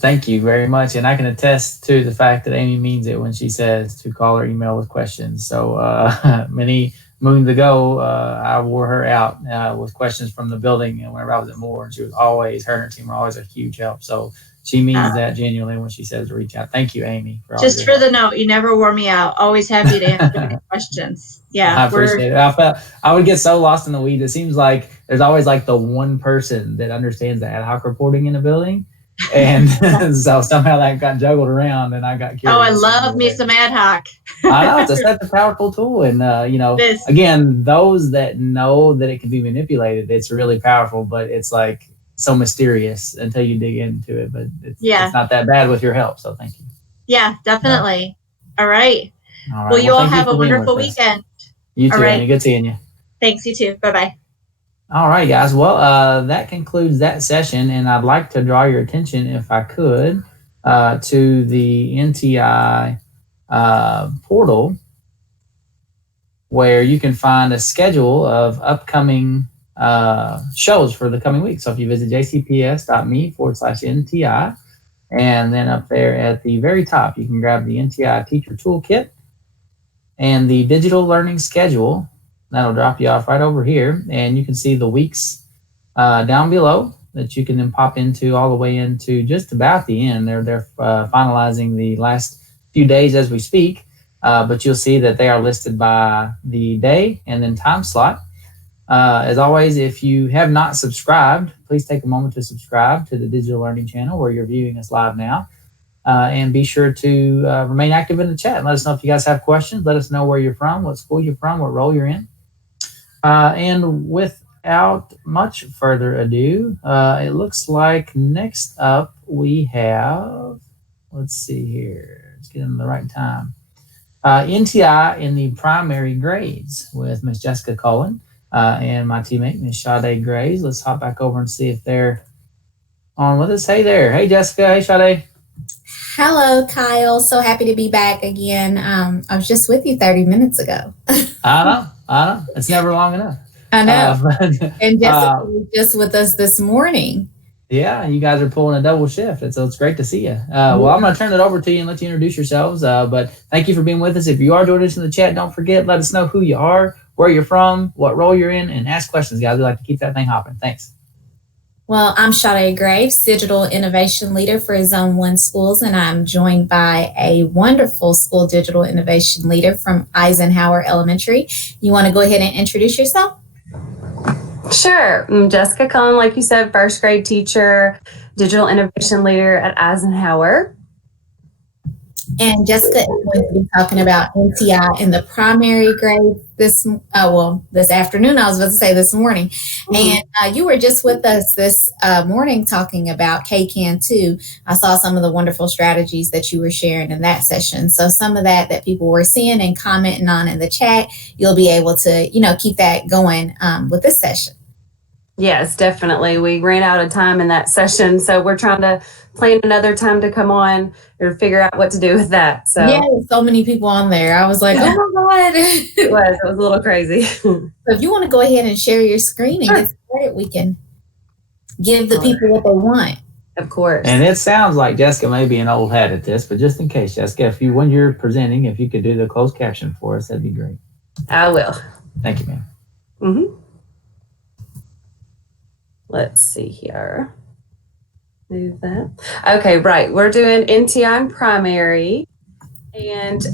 Thank you very much. And I can attest to the fact that Amy means it when she says to call or email with questions. So many moons ago, I wore her out with questions from the building, and whenever I was at Moore, and her and her team were always a huge help. So she means that genuinely when she says to reach out. Thank you, Amy. Just for the note, you never wore me out. Always happy to answer any questions. Yeah, I appreciate it. I would get so lost in the weeds. It seems like there's always like the one person that understands the ad hoc reporting in the building. And so somehow that got juggled around, and I got curious. Oh, I love me some ad hoc. I know, it's such a powerful tool. And, again, those that know that it can be manipulated, it's really powerful, but it's like so mysterious until you dig into it. But it's not that bad with your help. So thank you. Yeah, definitely. All right. Well, you all have a wonderful weekend. You too, all right. Annie. Good seeing you. Thanks, you too. Bye-bye. All right, guys. Well, that concludes that session, and I'd like to draw your attention, if I could, to the NTI portal, where you can find a schedule of upcoming shows for the coming week. So if you visit jcps.me/NTI, and then up there at the very top, you can grab the NTI Teacher Toolkit and the Digital Learning Schedule. That'll drop you off right over here, and you can see the weeks down below that you can then pop into all the way into just about the end. They're finalizing the last few days as we speak, but you'll see that they are listed by the day and then time slot. As always, if you have not subscribed, please take a moment to subscribe to the Digital Learning channel where you're viewing us live now. And be sure to remain active in the chat. Let us know if you guys have questions. Let us know where you're from, what school you're from, what role you're in. And without much further ado, it looks like next up we have, let's see here, let's get in the right time. NTI in the primary grades with Miss Jessica Cullen and my teammate, Miss Sade Grays. Let's hop back over and see if they're on with us. Hey there. Hey, Jessica. Hey, Sade. Hello, Kyle. So happy to be back again. I was just with you 30 minutes ago. I know. It's never long enough. I know. But, And Jessica was just with us this morning. yeah, you guys are pulling a double shift. So it's great to see you. Well, I'm going to turn it over to you and let you introduce yourselves. But thank you for being with us. If you are joining us in the chat, don't forget, let us know who you are, where you're from, what role you're in, and ask questions, guys. We like to keep that thing hopping. Thanks. Well, I'm Sade Graves, Digital Innovation Leader for Zone 1 Schools, and I'm joined by a wonderful School Digital Innovation Leader from Eisenhower Elementary. You want to go ahead and introduce yourself? Sure. I'm Jessica Cullen, like you said, first grade teacher, digital innovation leader at Eisenhower. And Jessica is going to be talking about NTI in the primary grade this afternoon. I was about to say this morning. Mm-hmm. And you were just with us this morning talking about KCAN 2. I saw some of the wonderful strategies that you were sharing in that session. So some of that people were seeing and commenting on in the chat, you'll be able to, keep that going with this session. Yes, definitely. We ran out of time in that session, so we're trying to plan another time to come on or figure out what to do with that. So yeah, so many people on there. I was like, oh my God. It was a little crazy. So if you want to go ahead and share your screen and get started, we can give the people what they want. Of course. And it sounds like Jessica may be an old hat at this, but just in case, Jessica, when you're presenting, if you could do the closed caption for us, that'd be great. I will. Thank you, ma'am. Mm-hmm. Let's see here. Move that. Okay, right. We're doing NTI in primary. And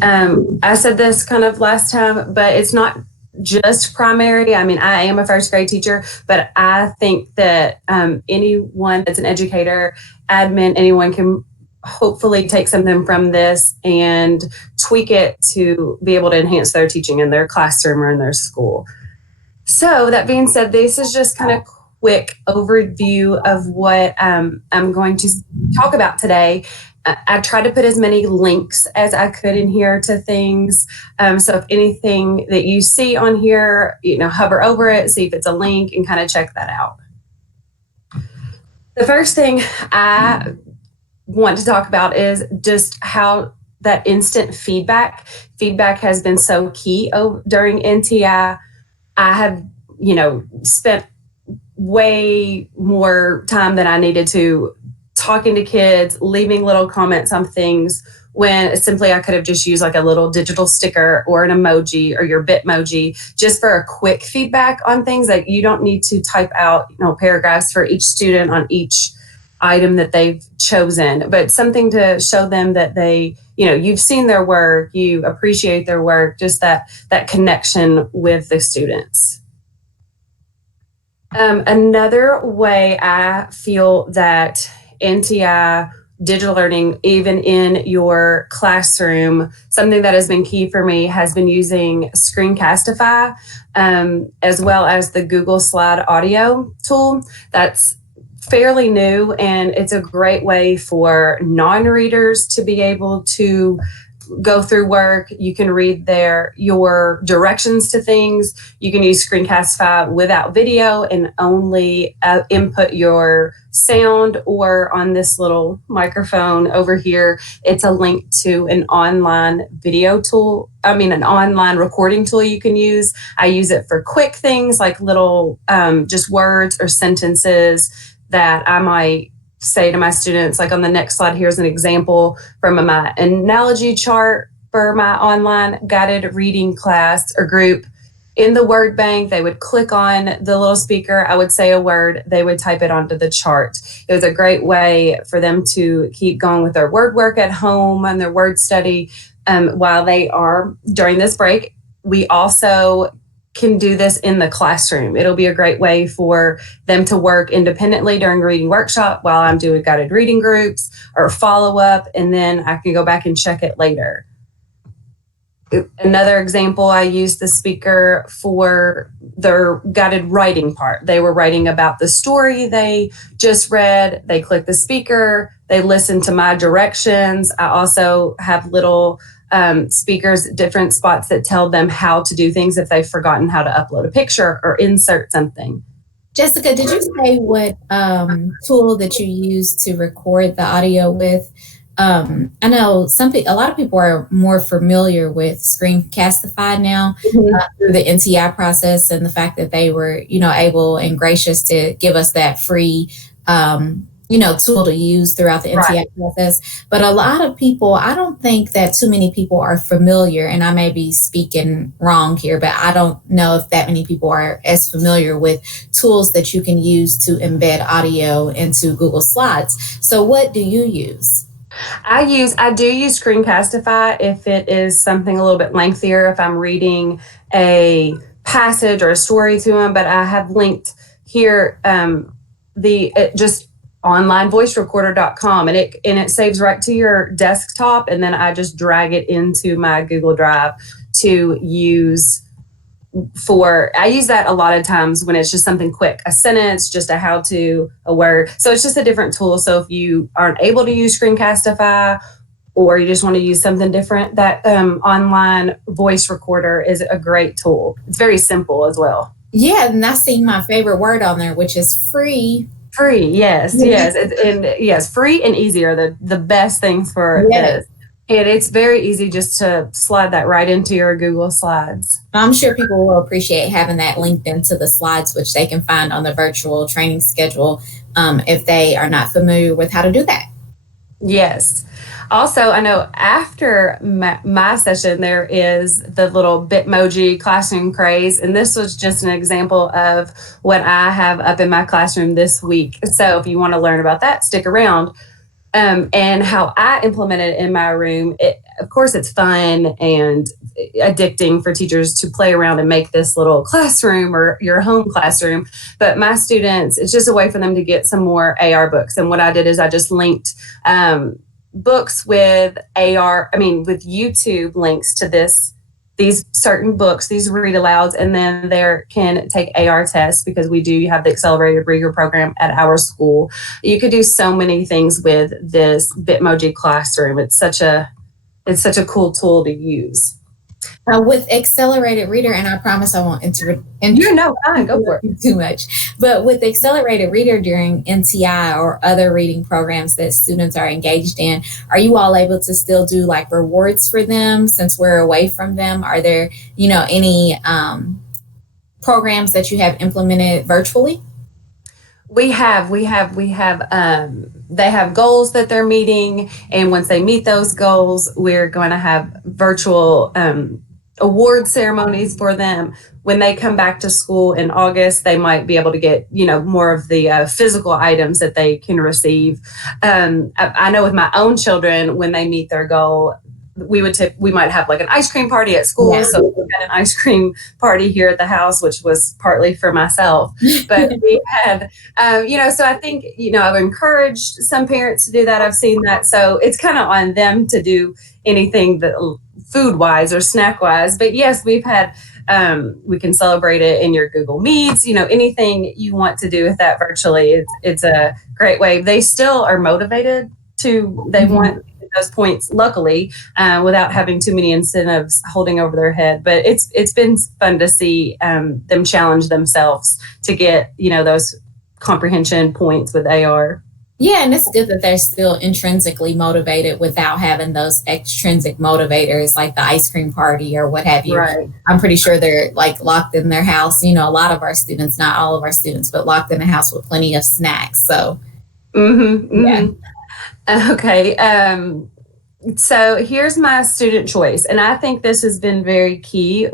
I said this kind of last time, but it's not just primary. I mean, I am a first grade teacher, but I think that anyone that's an educator, admin, anyone can hopefully take something from this and tweak it to be able to enhance their teaching in their classroom or in their school. So that being said, this is just kind of quick overview of what I'm going to talk about today. I tried to put as many links as I could in here to things. So if anything that you see on here, hover over it, see if it's a link and kind of check that out. The first thing I want to talk about is just how that instant feedback has been so key during NTI. I have, spent way more time than I needed to talking to kids, leaving little comments on things when simply I could have just used like a little digital sticker or an emoji or your Bitmoji just for a quick feedback on things. That you don't need to type out, paragraphs for each student on each item that they've chosen, but something to show them that they, you've seen their work, you appreciate their work, just that connection with the students. Another way I feel that NTI digital learning, even in your classroom, something that has been key for me has been using Screencastify, as well as the Google Slide audio tool. That's fairly new, and it's a great way for non-readers to be able to go through work. You can read your directions to things. You can use Screencastify without video and only input your sound, or on this little microphone over here, it's a link to an online an online recording tool you can use. I use it for quick things like little just words or sentences that I might say to my students. Like on the next slide, here's an example from my analogy chart for my online guided reading class or group. In the word bank, they would click on the little speaker. I would say a word, they would type it onto the chart. It was a great way for them to keep going with their word work at home and their word study while they are during this break. We also can do this in the classroom. It'll be a great way for them to work independently during a reading workshop while I'm doing guided reading groups or follow up, and then I can go back and check it later. Another example, I used the speaker for their guided writing part. They were writing about the story they just read. They clicked the speaker, they listened to my directions. I also have little speakers, different spots that tell them how to do things if they've forgotten how to upload a picture or insert something. Jessica, did you say what tool that you use to record the audio with? I know a lot of people are more familiar with Screencastify now through the NTI process and the fact that they were, able and gracious to give us that free, tool to use throughout the NTI process. But a lot of people, I don't think that too many people are familiar, and I may be speaking wrong here, but I don't know if that many people are as familiar with tools that you can use to embed audio into Google Slides. So what do you use? I do use Screencastify if it is something a little bit lengthier, if I'm reading a passage or a story to them, but I have linked here just onlinevoicerecorder.com, and it saves right to your desktop, and then I just drag it into my Google Drive to use. I use that a lot of times when it's just something quick, a sentence, just a how-to, a word. So it's just a different tool. So if you aren't able to use Screencastify, or you just want to use something different, that online voice recorder is a great tool. It's very simple as well. Yeah, and I've seen my favorite word on there, which is free. Free, yes. Yes, free and easy are the best things for this. And it's very easy just to slide that right into your Google Slides. I'm sure people will appreciate having that linked into the slides, which they can find on the virtual training schedule if they are not familiar with how to do that. Yes. Also, I know after my session, there is the little Bitmoji classroom craze. And this was just an example of what I have up in my classroom this week. So if you want to learn about that, stick around. And how I implement it in my room, of course, it's fun and addicting for teachers to play around and make this little classroom or your home classroom. But my students, it's just a way for them to get some more AR books. And what I did is I just linked books with with YouTube links to these certain books, these read alouds, and then they can take AR tests because we do have the accelerated reader program at our school. You could do so many things with this Bitmoji classroom. It's such a cool tool to use. With Accelerated Reader, and I promise I won't go for it. Too much. But with Accelerated Reader during NTI or other reading programs that students are engaged in, are you all able to still do like rewards for them since we're away from them? Are there, any programs that you have implemented virtually? We have they have goals that they're meeting, and once they meet those goals, we're going to have virtual award ceremonies for them. When they come back to school in August, they might be able to get more of the physical items that they can receive. I know with my own children, when they meet their goal, we might have like an ice cream party at school. Yeah. So we had an ice cream party here at the house, which was partly for myself, but we had, so I think, I've encouraged some parents to do that. I've seen that. So it's kind of on them to do anything that food wise or snack wise, but yes, we've had, we can celebrate it in your Google Meets, anything you want to do with that virtually. It's a great way. They still are motivated they want those points, luckily, without having too many incentives holding over their head. But it's been fun to see them challenge themselves to get, those comprehension points with AR. Yeah, and it's good that they're still intrinsically motivated without having those extrinsic motivators like the ice cream party or what have you. Right. I'm pretty sure they're like locked in their house. A lot of our students, not all of our students, but locked in the house with plenty of snacks. So, yeah. Okay. So here's my student choice. And I think this has been very key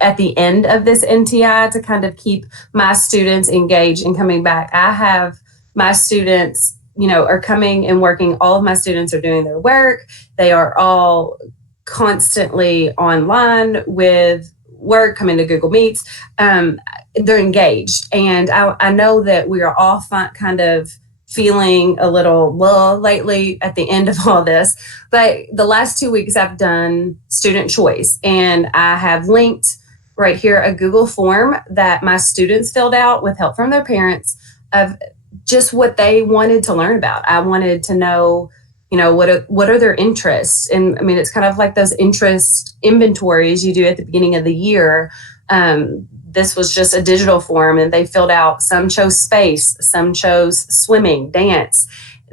at the end of this NTI to kind of keep my students engaged and coming back. I have my students, are coming and working. All of my students are doing their work. They are all constantly online with work, coming to Google Meets. They're engaged. And I know that we are all kind of feeling a little low lately at the end of all this. But the last 2 weeks I've done student choice, and I have linked right here a Google form that my students filled out with help from their parents of just what they wanted to learn about. I wanted to know, what are their interests? And it's kind of like those interest inventories you do at the beginning of the year. This was just a digital form, and they filled out, some chose space, some chose swimming, dance.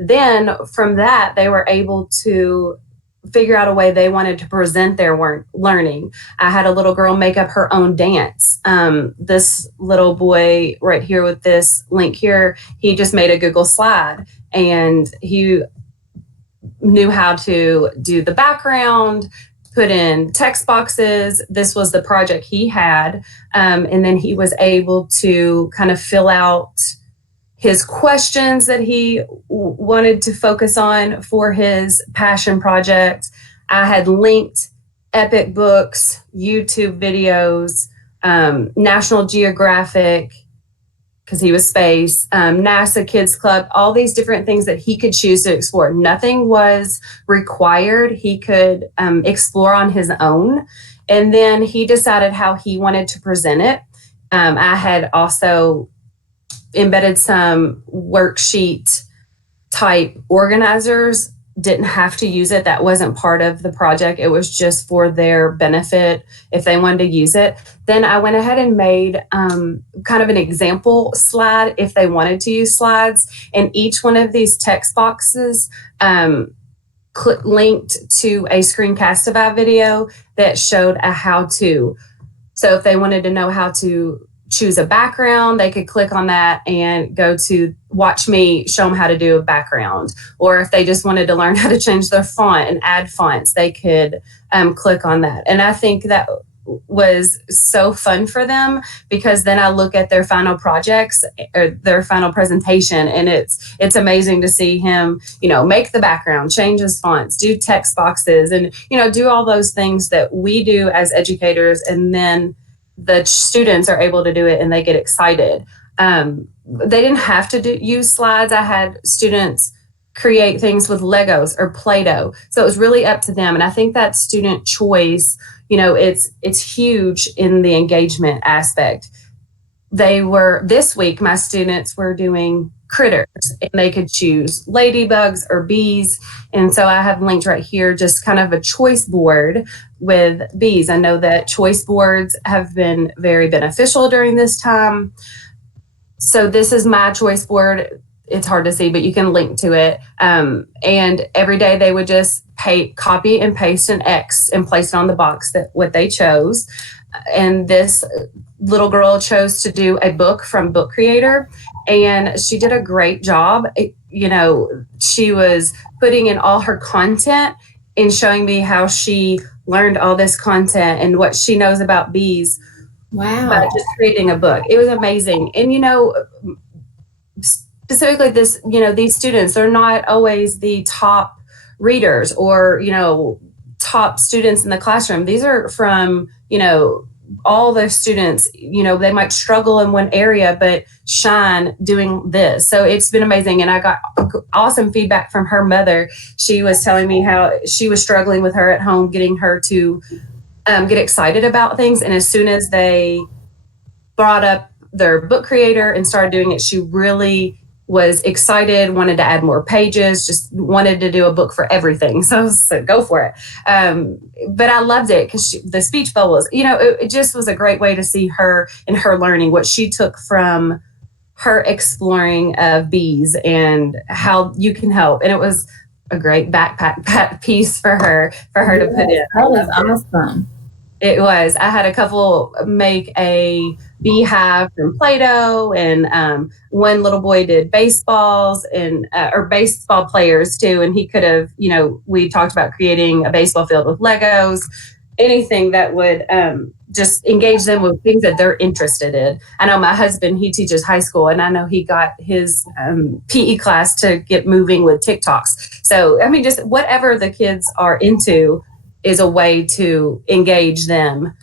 then from that, they were able to figure out a way they wanted to present their learning. I had a little girl make up her own dance. This little boy right here with this link here, he just made a Google slide, and he knew how to do the background, put in text boxes. This was the project he had. And then he was able to kind of fill out his questions that he wanted to focus on for his passion project. I had linked Epic books, YouTube videos, National Geographic, because he was space, NASA Kids Club, all these different things that he could choose to explore. Nothing was required. He could explore on his own. And then he decided how he wanted to present it. I had also embedded some worksheet type organizers. Didn't have to use it. That wasn't part of the project. It was just for their benefit if they wanted to use it. Then I went ahead and made kind of an example slide if they wanted to use slides. And each one of these text boxes linked to a Screencastify video that showed a how-to. So if they wanted to know how to choose a background, they could click on that and go to watch me show them how to do a background. Or if they just wanted to learn how to change their font and add fonts, they could click on that. And I think that was so fun for them, because then I look at their final projects or their final presentation, and it's amazing to see him, make the background, change his fonts, do text boxes, and, do all those things that we do as educators. And then the students are able to do it and they get excited. They didn't have to use slides. I had students create things with Legos or Play-Doh. So it was really up to them. And I think that student choice, it's huge in the engagement aspect. This week, my students were doing critters, and they could choose ladybugs or bees. And so I have linked right here just kind of a choice board with bees. I know that choice boards have been very beneficial during this time. So this is my choice board. It's hard to see, but you can link to it. And every day they would just copy and paste an X and place it on the box that what they chose. And this little girl chose to do a book from Book Creator, and she did a great job. She was putting in all her content and showing me how she learned all this content and what she knows about bees. Wow. By just creating a book. It was amazing. And, specifically these students, they're not always the top readers or, top students in the classroom. These are from, all the students, they might struggle in one area, but shine doing this. So it's been amazing. And I got awesome feedback from her mother. She was telling me how she was struggling with her at home, getting her to get excited about things. And as soon as they brought up their Book Creator and started doing it, she really was excited, wanted to add more pages, just wanted to do a book for everything. So go for it. But I loved it because the speech bubbles, it just was a great way to see her and her learning, what she took from her exploring of bees and how you can help. And it was a great backpack piece for her to put in. That was awesome. It was. I had a couple make a beehive from Play-Doh, and one little boy did baseballs and or baseball players too. And he could have, we talked about creating a baseball field with Legos, anything that would just engage them with things that they're interested in. I know my husband, he teaches high school, and I know he got his PE class to get moving with TikToks. So, just whatever the kids are into is a way to engage them.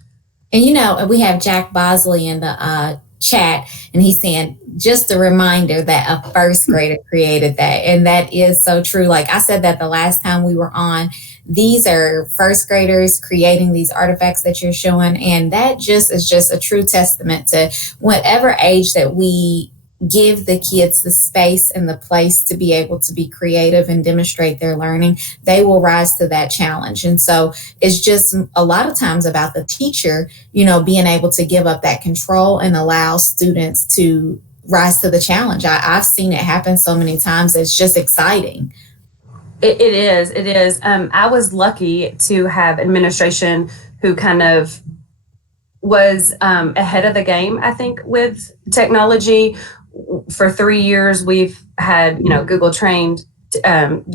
And we have Jack Bosley in the chat, and he's saying just a reminder that a first grader created that. And that is so true. Like I said that the last time we were on, these are first graders creating these artifacts that you're showing. And that just is just a true testament to whatever age that we give the kids the space and the place to be able to be creative and demonstrate their learning, they will rise to that challenge. And so it's just a lot of times about the teacher, being able to give up that control and allow students to rise to the challenge. I've seen it happen so many times. It's just exciting. It is. It is. I was lucky to have administration who kind of was ahead of the game, I think, with technology. For 3 years, we've had, Google trained,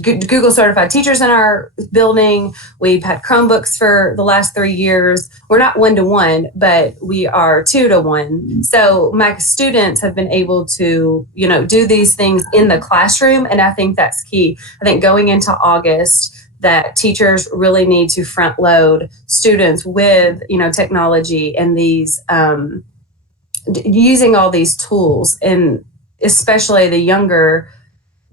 Google certified teachers in our building. We've had Chromebooks for the last 3 years. We're not 1-to-1, but we are 2-to-1. So my students have been able to, do these things in the classroom. And I think that's key. I think going into August, that teachers really need to front load students with, technology and these, using all these tools, and especially the younger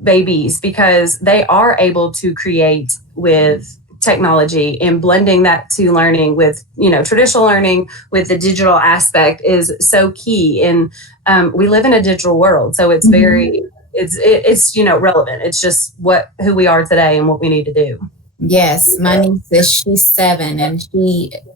babies, because they are able to create with technology, and blending that to learning with, traditional learning with the digital aspect is so key. And we live in a digital world, so it's very, it's relevant. It's just who we are today and what we need to do. Yes, my niece she's 7, and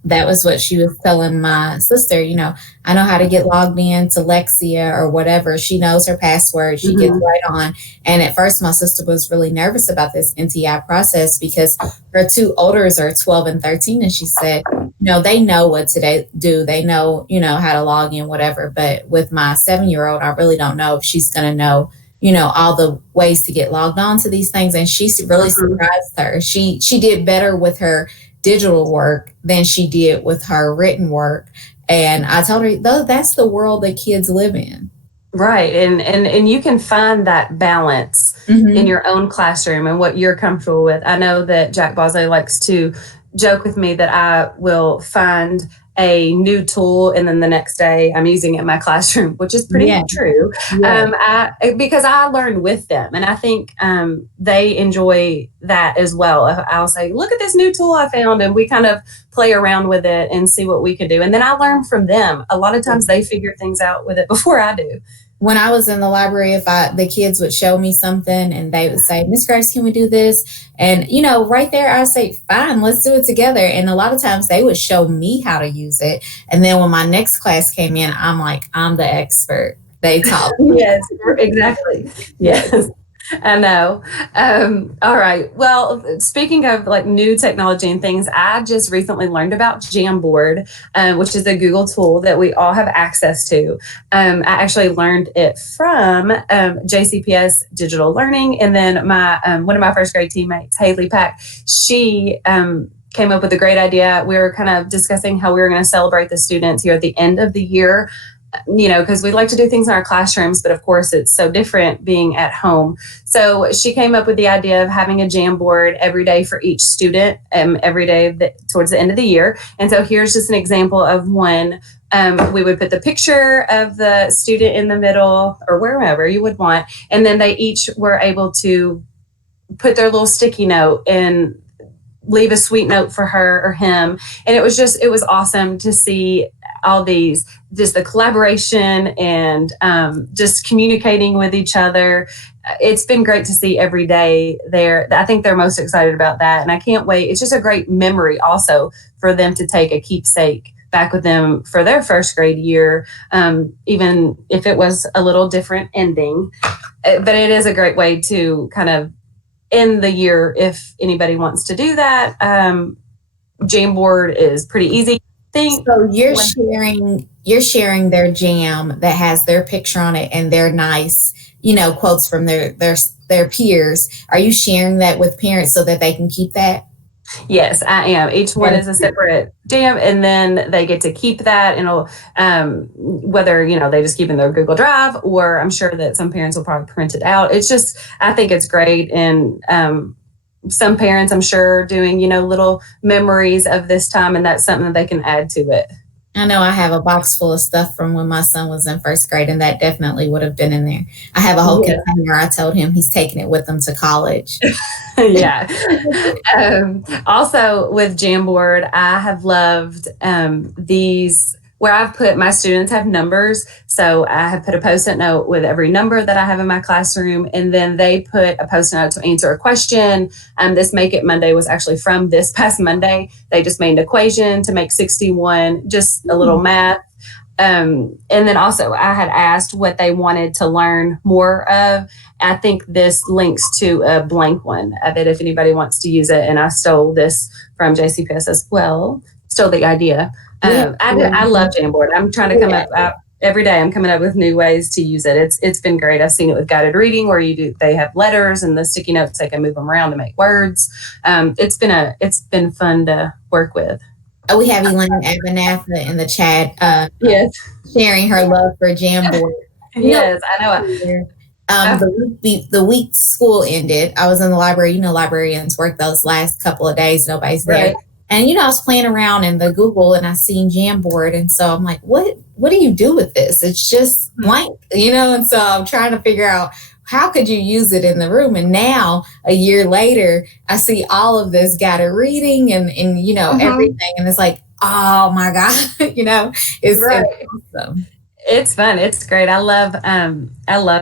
that was what she was telling my sister. I know how to get logged in to Lexia or whatever. She knows her password. She gets right on. And at first, my sister was really nervous about this NTI process because her 2 olders are 12 and 13. And she said, they know what to do. They know, how to log in, whatever. But with my 7-year-old, I really don't know if she's going to know all the ways to get logged on to these things. And she really surprised her. She did better with her digital work than she did with her written work. And I told her, though, that's the world that kids live in. Right. And you can find that balance in your own classroom and what you're comfortable with. I know that Jack Bosley likes to joke with me that I will find a new tool and then the next day I'm using it in my classroom, which is pretty true. Yeah. Because I learn with them, and I think they enjoy that as well. I'll say, look at this new tool I found, and we kind of play around with it and see what we can do. And then I learn from them. A lot of times they figure things out with it before I do. When I was in the library, if the kids would show me something and they would say, Miss Grace, can we do this? And, right there, I say, fine, let's do it together. And a lot of times they would show me how to use it. And then when my next class came in, I'm like, I'm the expert. They taught me. Yes, exactly. Yes. I know. All right. Well, speaking of like new technology and things, I just recently learned about Jamboard, which is a Google tool that we all have access to. I actually learned it from JCPS Digital Learning. And then my one of my first grade teammates, Haley Pack, she came up with a great idea. We were kind of discussing how we were going to celebrate the students here at the end of the year, because we like to do things in our classrooms, but of course it's so different being at home. So she came up with the idea of having a Jamboard every day for each student, every day towards the end of the year. And so here's just an example of one. We would put the picture of the student in the middle or wherever you would want. And then they each were able to put their little sticky note and leave a sweet note for her or him. And it was awesome to see all these, just the collaboration and just communicating with each other. It's been great to see every day there. I think they're most excited about that. And I can't wait. It's just a great memory also for them to take a keepsake back with them for their first grade year, even if it was a little different ending. But it is a great way to kind of end the year if anybody wants to do that. Jamboard is pretty easy. So you're sharing their jam that has their picture on it and their nice, quotes from their peers. Are you sharing that with parents so that they can keep that? Yes, I am. Each one is a separate jam, and then they get to keep that. And whether they just keep in their Google Drive, or I'm sure that some parents will probably print it out. It's just, I think it's great. And some parents, I'm sure, doing little memories of this time, and that's something that they can add to it. I know I have a box full of stuff from when my son was in first grade, and that definitely would have been in there. I have a whole container. I told him he's taking it with him to college. Yeah. Also with Jamboard, I have loved these where I've put, my students have numbers. So I have put a Post-it note with every number that I have in my classroom. And then they put a Post-it note to answer a question. This Make It Monday was actually from this past Monday. They just made an equation to make 61, just a little math. And then also I had asked what they wanted to learn more of. I think this links to a blank one of it if anybody wants to use it. And I stole this from JCPS as well. Stole the idea. I love Jamboard. I'm trying to come up every day. I'm coming up with new ways to use it. It's been great. I've seen it with guided reading where they have letters and the sticky notes. They can move them around to make words. It's been fun to work with. We have Elaine Abernathy in the chat Yes. sharing her love for Jamboard. Yes, I know. The week school ended, I was in the library. You know, librarians work those last couple of days. Nobody's there. Right. And, I was playing around in the Google and I seen Jamboard. And so I'm like, what do you do with this? It's just blank, And so I'm trying to figure out how could you use it in the room? And now a year later, I see all of this guided reading and everything. And it's like, oh my God, it's awesome. It's fun. It's great. I love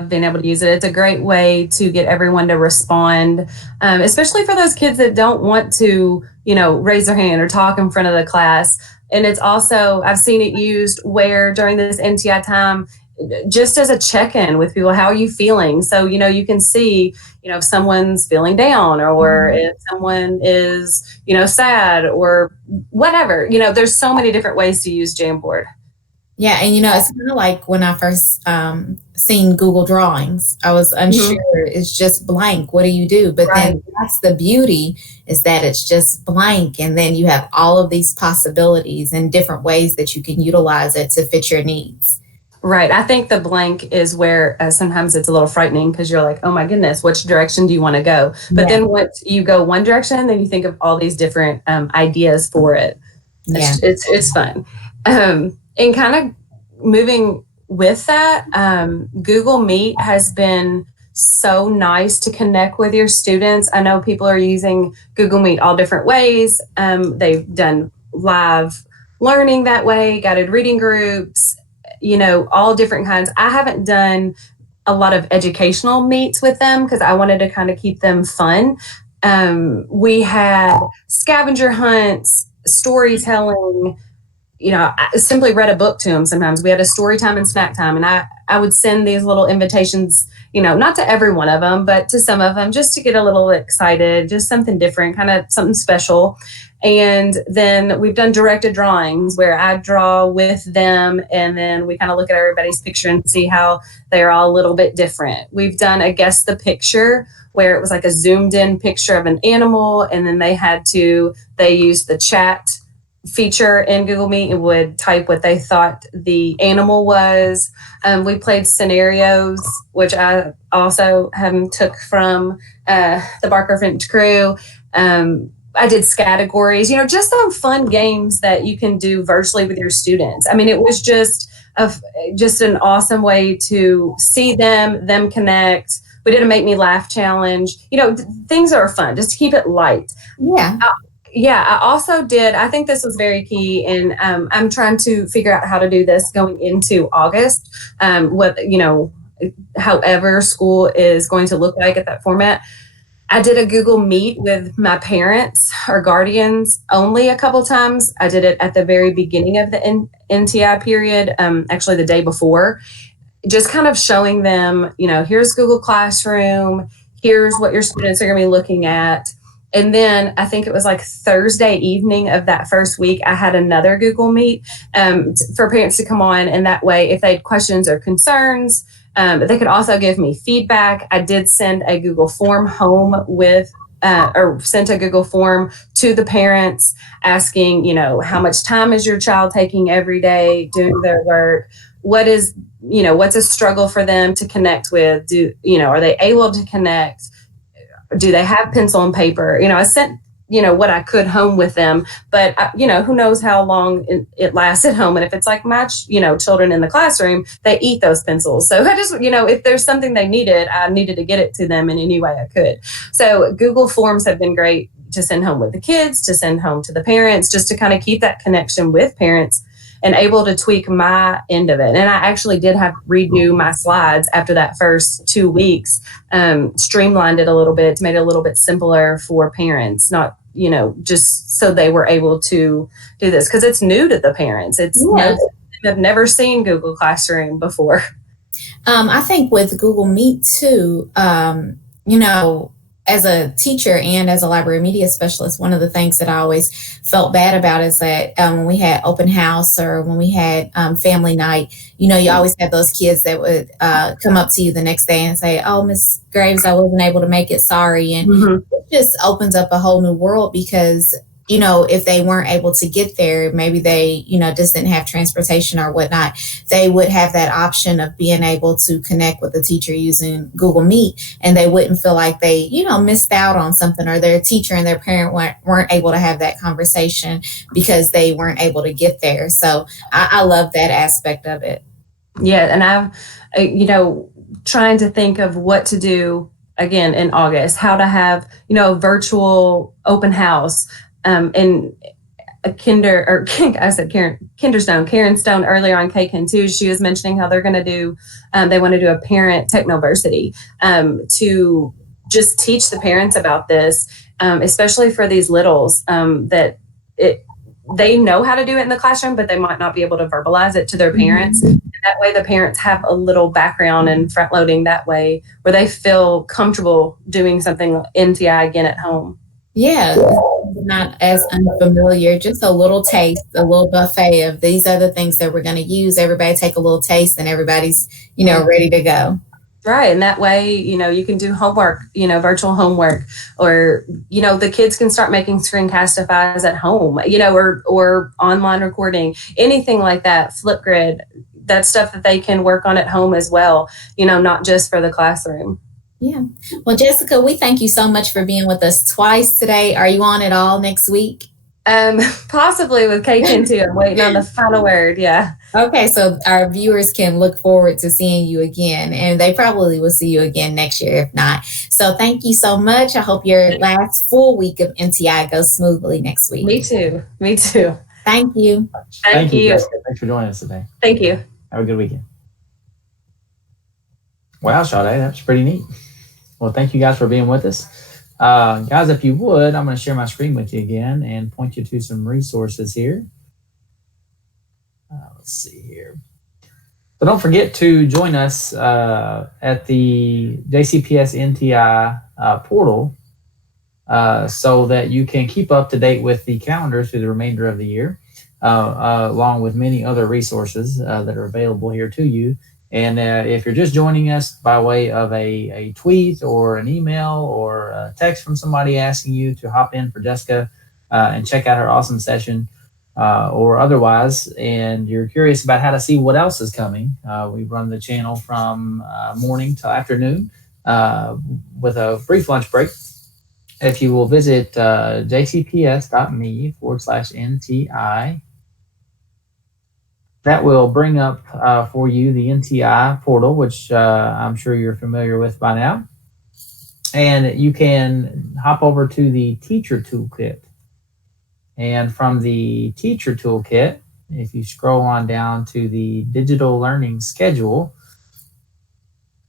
being able to use it. It's a great way to get everyone to respond, especially for those kids that don't want to, raise their hand or talk in front of the class. And it's also, I've seen it used where during this NTI time, just as a check-in with people, how are you feeling? So, you can see, if someone's feeling down or if someone is, sad or whatever, there's so many different ways to use Jamboard. Yeah. And, it's kind of like when I first seen Google Drawings, I was unsure. It's just blank. What do you do? But then that's the beauty is that it's just blank. And then you have all of these possibilities and different ways that you can utilize it to fit your needs. Right. I think the blank is where sometimes it's a little frightening because you're like, oh my goodness, which direction do you want to go? But then once you go one direction, then you think of all these different ideas for it. Yeah. It's fun. And kind of moving with that, Google Meet has been so nice to connect with your students. I know people are using Google Meet all different ways. They've done live learning that way, guided reading groups, all different kinds. I haven't done a lot of educational meets with them because I wanted to kind of keep them fun. We had scavenger hunts, storytelling. I simply read a book to them sometimes. We had a story time and snack time, and I would send these little invitations, not to every one of them, but to some of them just to get a little excited, just something different, kind of something special. And then we've done directed drawings where I draw with them, and then we kind of look at everybody's picture and see how they're all a little bit different. We've done a guess the picture where it was like a zoomed in picture of an animal, and then they used the chat feature in Google Meet and would type what they thought the animal was. We played scenarios, which I also took from the Barker Finch crew. I did categories, just some fun games that you can do virtually with your students. I mean, it was just an awesome way to see them connect. We did a Make Me Laugh challenge. Things are fun. Just keep it light. Yeah. I also I think this was very key, and I'm trying to figure out how to do this going into August, however school is going to look like at that format. I did a Google Meet with my parents or guardians only a couple times. I did it at the very beginning of the NTI period, actually the day before, just kind of showing them, here's Google Classroom, here's what your students are going to be looking at. And then I think it was like Thursday evening of that first week, I had another Google Meet for parents to come on. And that way, if they had questions or concerns, they could also give me feedback. I did send a Google form home sent a Google form to the parents asking, how much time is your child taking every day doing their work? What's a struggle for them to connect with? Are they able to connect? Do they have pencil and paper? I sent, what I could home with them, but who knows how long it lasts at home. And if it's like my, children in the classroom, they eat those pencils. So I just, if there's something they needed, I needed to get it to them in any way I could. So Google Forms have been great to send home with the kids, to send home to the parents, just to kind of keep that connection with parents and able to tweak my end of it. And I actually did have to redo my slides after that first 2 weeks, streamlined it a little bit to make it a little bit simpler for parents, not, just so they were able to do this because it's new to the parents. It's new to have never seen Google Classroom before. I think with Google Meet too, you know, as a teacher and as a library media specialist, one of the things that I always felt bad about is that when we had open house or when we had family night, you know, you always had those kids that would come up to you the next day and say, "Oh, Miss Graves, I wasn't able to make it. Sorry." And it just opens up a whole new world because, you know, if they weren't able to get there, maybe they, you know, just didn't have transportation or whatnot, they would have that option of being able to connect with the teacher using Google Meet, and they wouldn't feel like they, you know, missed out on something, or their teacher and their parent weren't able to have that conversation because they weren't able to get there. So I love that aspect of it. Yeah, and I'm, you know, trying to think of what to do again in August, how to have, you know, a virtual open house. And Karen Stone earlier on KCAN 2, she was mentioning how they're going to do, they want to do a parent technoversity to just teach the parents about this, especially for these littles, that they know how to do it in the classroom, but they might not be able to verbalize it to their parents. And that way the parents have a little background and front loading that way where they feel comfortable doing something NTI again at home. Yeah, not as unfamiliar, just a little taste, a little buffet of these are the things that we're going to use. Everybody take a little taste and everybody's, you know, ready to go. Right. And that way, you know, you can do homework, you know, virtual homework, or, you know, the kids can start making Screencastify's at home, you know, or online recording, anything like that, Flipgrid, that's stuff that they can work on at home as well, you know, not just for the classroom. Yeah. Well, Jessica, we thank you so much for being with us twice today. Are you on at all next week? Possibly with KCAN 2. I'm waiting on the final word. Yeah. Okay. So our viewers can look forward to seeing you again, and they probably will see you again next year, if not. So thank you so much. I hope your last full week of NTI goes smoothly next week. Me too. Me too. Thank you. Thank you. Jessica. Thanks for joining us today. Thank you. Have a good weekend. Wow, Sade, that's pretty neat. Well, thank you guys for being with us. Guys, if you would, I'm going to share my screen with you again and point you to some resources here. Let's see here. So don't forget to join us at the JCPS NTI portal so that you can keep up to date with the calendar through the remainder of the year, along with many other resources that are available here to you. And if you're just joining us by way of a tweet or an email or a text from somebody asking you to hop in for Jessica and check out her awesome session or otherwise, and you're curious about how to see what else is coming, we run the channel from morning till afternoon with a brief lunch break. If you will visit jcps.me/NTI, that will bring up for you the NTI portal, which I'm sure you're familiar with by now. And you can hop over to the teacher toolkit. And from the teacher toolkit, if you scroll on down to the digital learning schedule,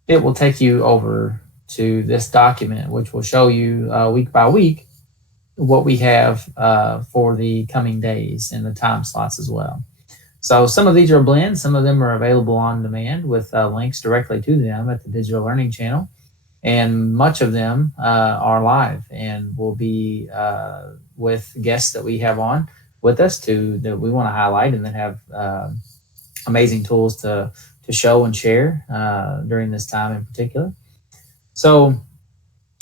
it will take you over to this document, which will show you week by week what we have for the coming days and the time slots as well. So some of these are blends, some of them are available on demand with links directly to them at the Digital Learning channel. And much of them are live and will be with guests that we have on with us that we want to highlight and that have amazing tools to show and share during this time in particular. So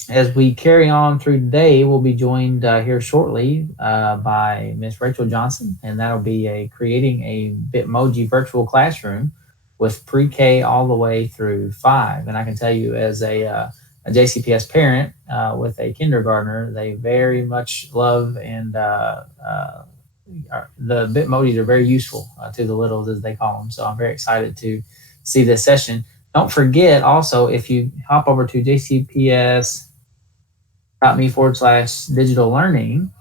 as we carry on through today, we'll be joined here shortly by Miss Rachel Johnson, and that'll be creating a Bitmoji virtual classroom with pre-K all the way through 5. And I can tell you as a JCPS parent with a kindergartner, they very much love and the Bitmojis are very useful to the littles, as they call them. So I'm very excited to see this session. Don't forget also, if you hop over to jcps.me/digital learning,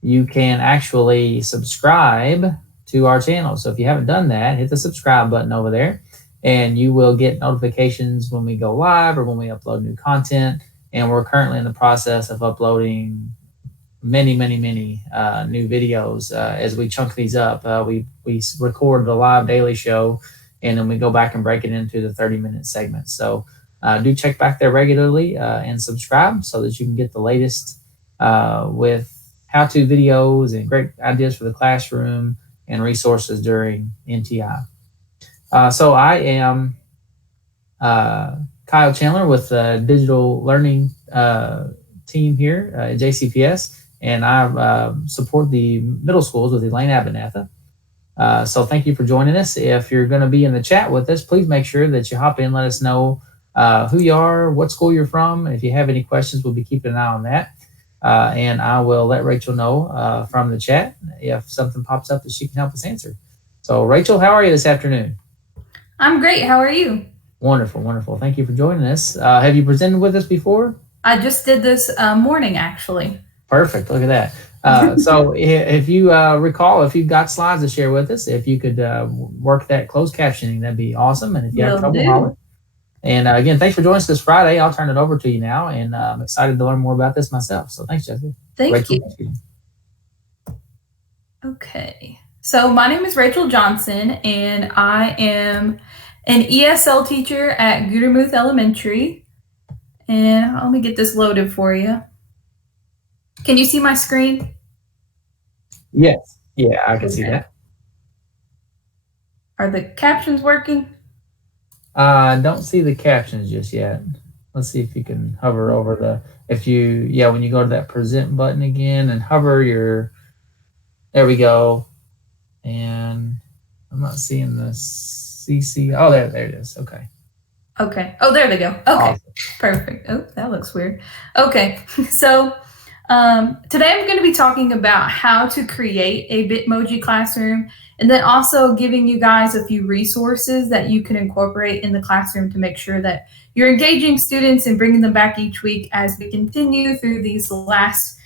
you can actually subscribe to our channel. So if you haven't done that, hit the subscribe button over there and you will get notifications when we go live or when we upload new content. And we're currently in the process of uploading many new videos as we chunk these up. We record the live daily show, and then we go back and break it into the 30-minute segments. So do check back there regularly and subscribe so that you can get the latest with how-to videos and great ideas for the classroom and resources during NTI. So I am Kyle Chandler with the digital learning team here at JCPS, and I support the middle schools with Elaine Abernathy. So thank you for joining us. If you're going to be in the chat with us, please make sure that you hop in, let us know who you are, what school you're from. If you have any questions, we'll be keeping an eye on that. And I will let Rachel know from the chat if something pops up that she can help us answer. So Rachel, how are you this afternoon? I'm great. How are you? Wonderful. Thank you for joining us. Have you presented with us before? I just did this morning, actually. Perfect. Look at that. So if you recall, if you've got slides to share with us, if you could work that closed captioning, that'd be awesome. And if you have trouble, holler. And again, thanks for joining us this Friday. I'll turn it over to you now, and I'm excited to learn more about this myself. So thanks, Jessica. Thank you. Okay. So my name is Rachel Johnson, and I am an ESL teacher at Gudermuth Elementary. And let me get this loaded for you. Can you see my screen? Yes. Yeah, I can see that. Are the captions working? I don't see the captions just yet. Let's see if you can hover over when you go to that present button again and hover there we go. And I'm not seeing the CC. Oh, there it is. Okay. Okay. Oh, there they go. Okay. Awesome. Perfect. Oh, that looks weird. Okay. So today I'm going to be talking about how to create a Bitmoji classroom, and then also giving you guys a few resources that you can incorporate in the classroom to make sure that you're engaging students and bringing them back each week as we continue through this last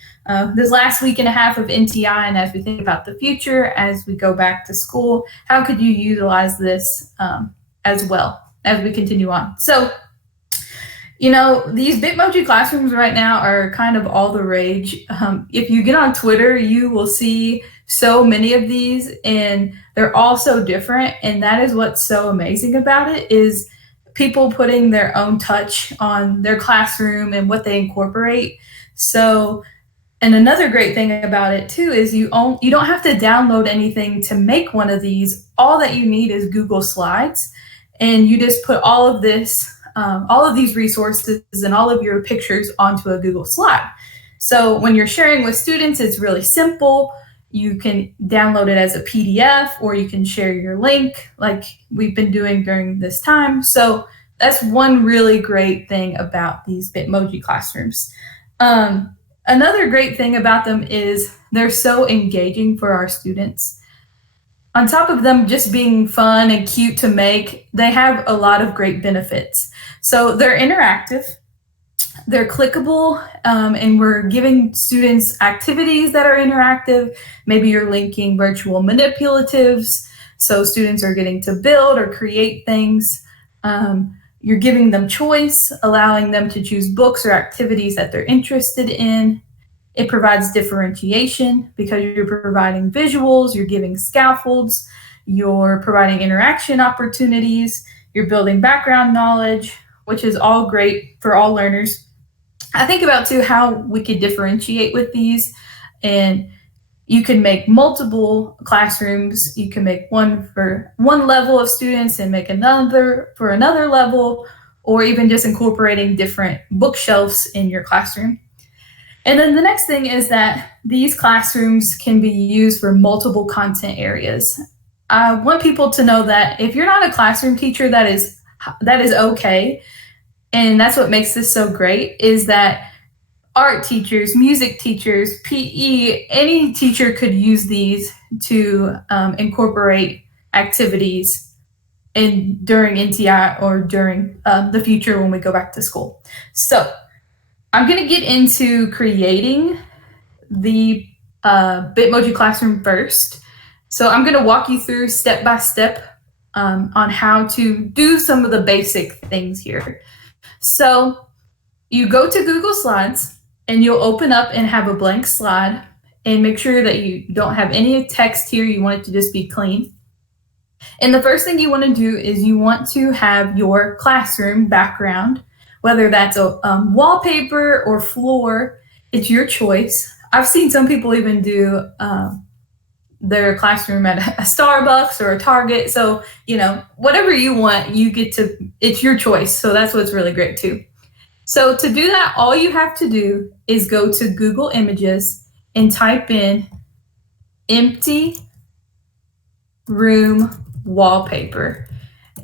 week and a half of NTI, and as we think about the future as we go back to school, how could you utilize this as well as we continue on? So, these Bitmoji classrooms right now are kind of all the rage. If you get on Twitter, you will see so many of these, and they're all so different. And that is what's so amazing about it, is people putting their own touch on their classroom and what they incorporate. So, and another great thing about it too is you don't have to download anything to make one of these. All that you need is Google Slides, and you just put all of these resources and all of your pictures onto a Google slide. So when you're sharing with students, it's really simple. You can download it as a PDF, or you can share your link like we've been doing during this time. So that's one really great thing about these Bitmoji classrooms. Another great thing about them is they're so engaging for our students. On top of them just being fun and cute to make, they have a lot of great benefits. So they're interactive, they're clickable, and we're giving students activities that are interactive. Maybe you're linking virtual manipulatives, so students are getting to build or create things. You're giving them choice, allowing them to choose books or activities that they're interested in. It provides differentiation because you're providing visuals, you're giving scaffolds, you're providing interaction opportunities, you're building background knowledge, which is all great for all learners. I think about too how we could differentiate with these, and you can make multiple classrooms. You can make one for one level of students and make another for another level, or even just incorporating different bookshelves in your classroom. And then the next thing is that these classrooms can be used for multiple content areas. I want people to know that if you're not a classroom teacher, that is okay. And that's what makes this so great, is that art teachers, music teachers, PE, any teacher could use these to incorporate activities during NTI or during the future when we go back to school. So I'm going to get into creating the Bitmoji classroom first. So I'm going to walk you through step by step on how to do some of the basic things here. So you go to Google Slides, and you'll open up and have a blank slide, and make sure that you don't have any text here. You want it to just be clean. And the first thing you want to do is you want to have your classroom background, whether that's a wallpaper or floor, it's your choice. I've seen some people even do their classroom at a Starbucks or a Target. So, you know, whatever you want, you get to, it's your choice. So that's what's really great too. So to do that, all you have to do is go to Google Images and type in empty room wallpaper.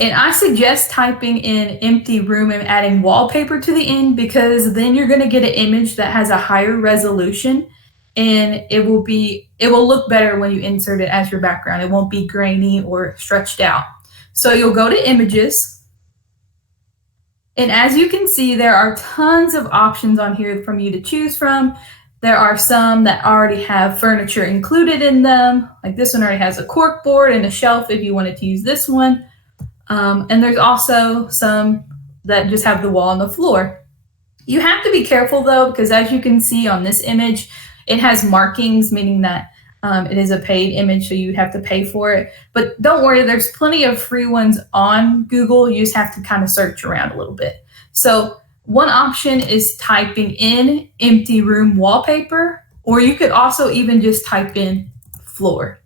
And I suggest typing in empty room and adding wallpaper to the end, because then you're going to get an image that has a higher resolution, and it will look better when you insert it as your background. It won't be grainy or stretched out. So you'll go to Images, and as you can see, there are tons of options on here for you to choose from. There are some that already have furniture included in them. Like this one already has a cork board and a shelf if you wanted to use this one. And there's also some that just have the wall and the floor. You have to be careful though, because as you can see on this image, it has markings, meaning that it is a paid image, so you'd have to pay for it. But don't worry, there's plenty of free ones on Google. You just have to kind of search around a little bit. So one option is typing in empty room wallpaper, or you could also even just type in floor.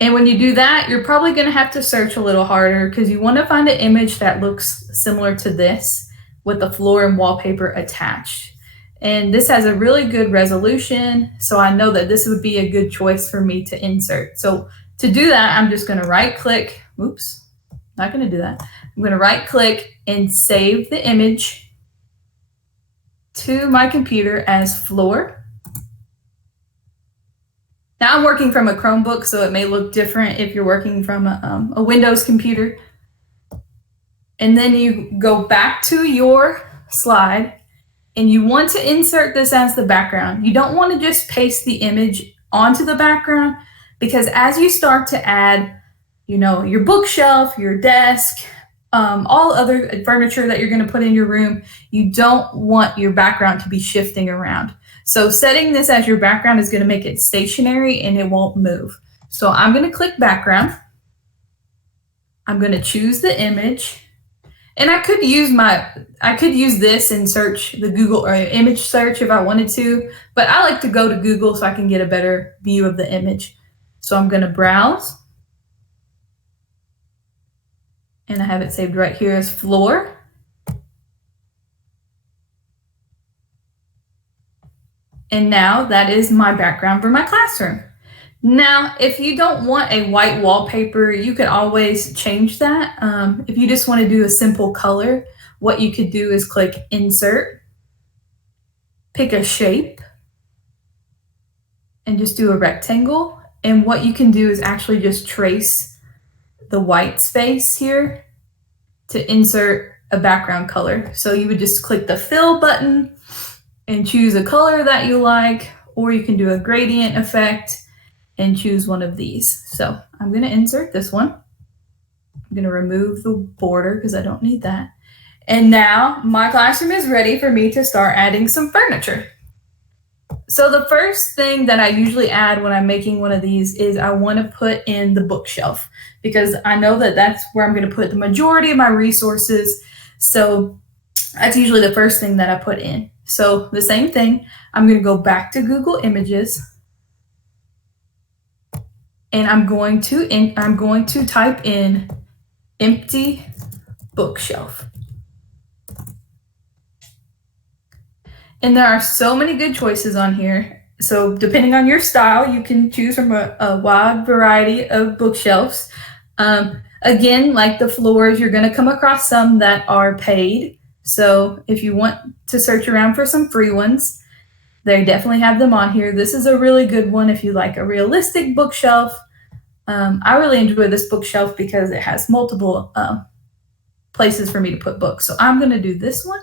And when you do that, you're probably going to have to search a little harder, because you want to find an image that looks similar to this with the floor and wallpaper attached. And this has a really good resolution, so I know that this would be a good choice for me to insert. So to do that, I'm just going to right click. Oops, not going to do that. I'm going to right click and save the image to my computer as floor. Now I'm working from a Chromebook, so it may look different if you're working from a Windows computer. And then you go back to your slide, and you want to insert this as the background. You don't want to just paste the image onto the background, because as you start to add, you know, your bookshelf, your desk, all other furniture that you're going to put in your room, you don't want your background to be shifting around. So setting this as your background is going to make it stationary and it won't move. So I'm going to click background. I'm going to choose the image, and I could use this and search the Google or image search if I wanted to, but I like to go to Google so I can get a better view of the image. So I'm going to browse, and I have it saved right here as floor. And now that is my background for my classroom. Now, if you don't want a white wallpaper, you could always change that. If you just want to do a simple color, what you could do is click Insert, pick a shape, and just do a rectangle. And what you can do is actually just trace the white space here to insert a background color. So you would just click the Fill button and choose a color that you like, or you can do a gradient effect and choose one of these. So I'm going to insert this one. I'm going to remove the border because I don't need that. And now my classroom is ready for me to start adding some furniture. So the first thing that I usually add when I'm making one of these is I want to put in the bookshelf, because I know that that's where I'm going to put the majority of my resources. So that's usually the first thing that I put in. So the same thing, I'm going to go back to Google Images, and I'm going to type in empty bookshelf. And there are so many good choices on here. So depending on your style, you can choose from a wide variety of bookshelves. Again, like the floors, you're going to come across some that are paid. So if you want to search around for some free ones, they definitely have them on here. This is a really good one if you like a realistic bookshelf. I really enjoy this bookshelf because it has multiple places for me to put books. So I'm going to do this one.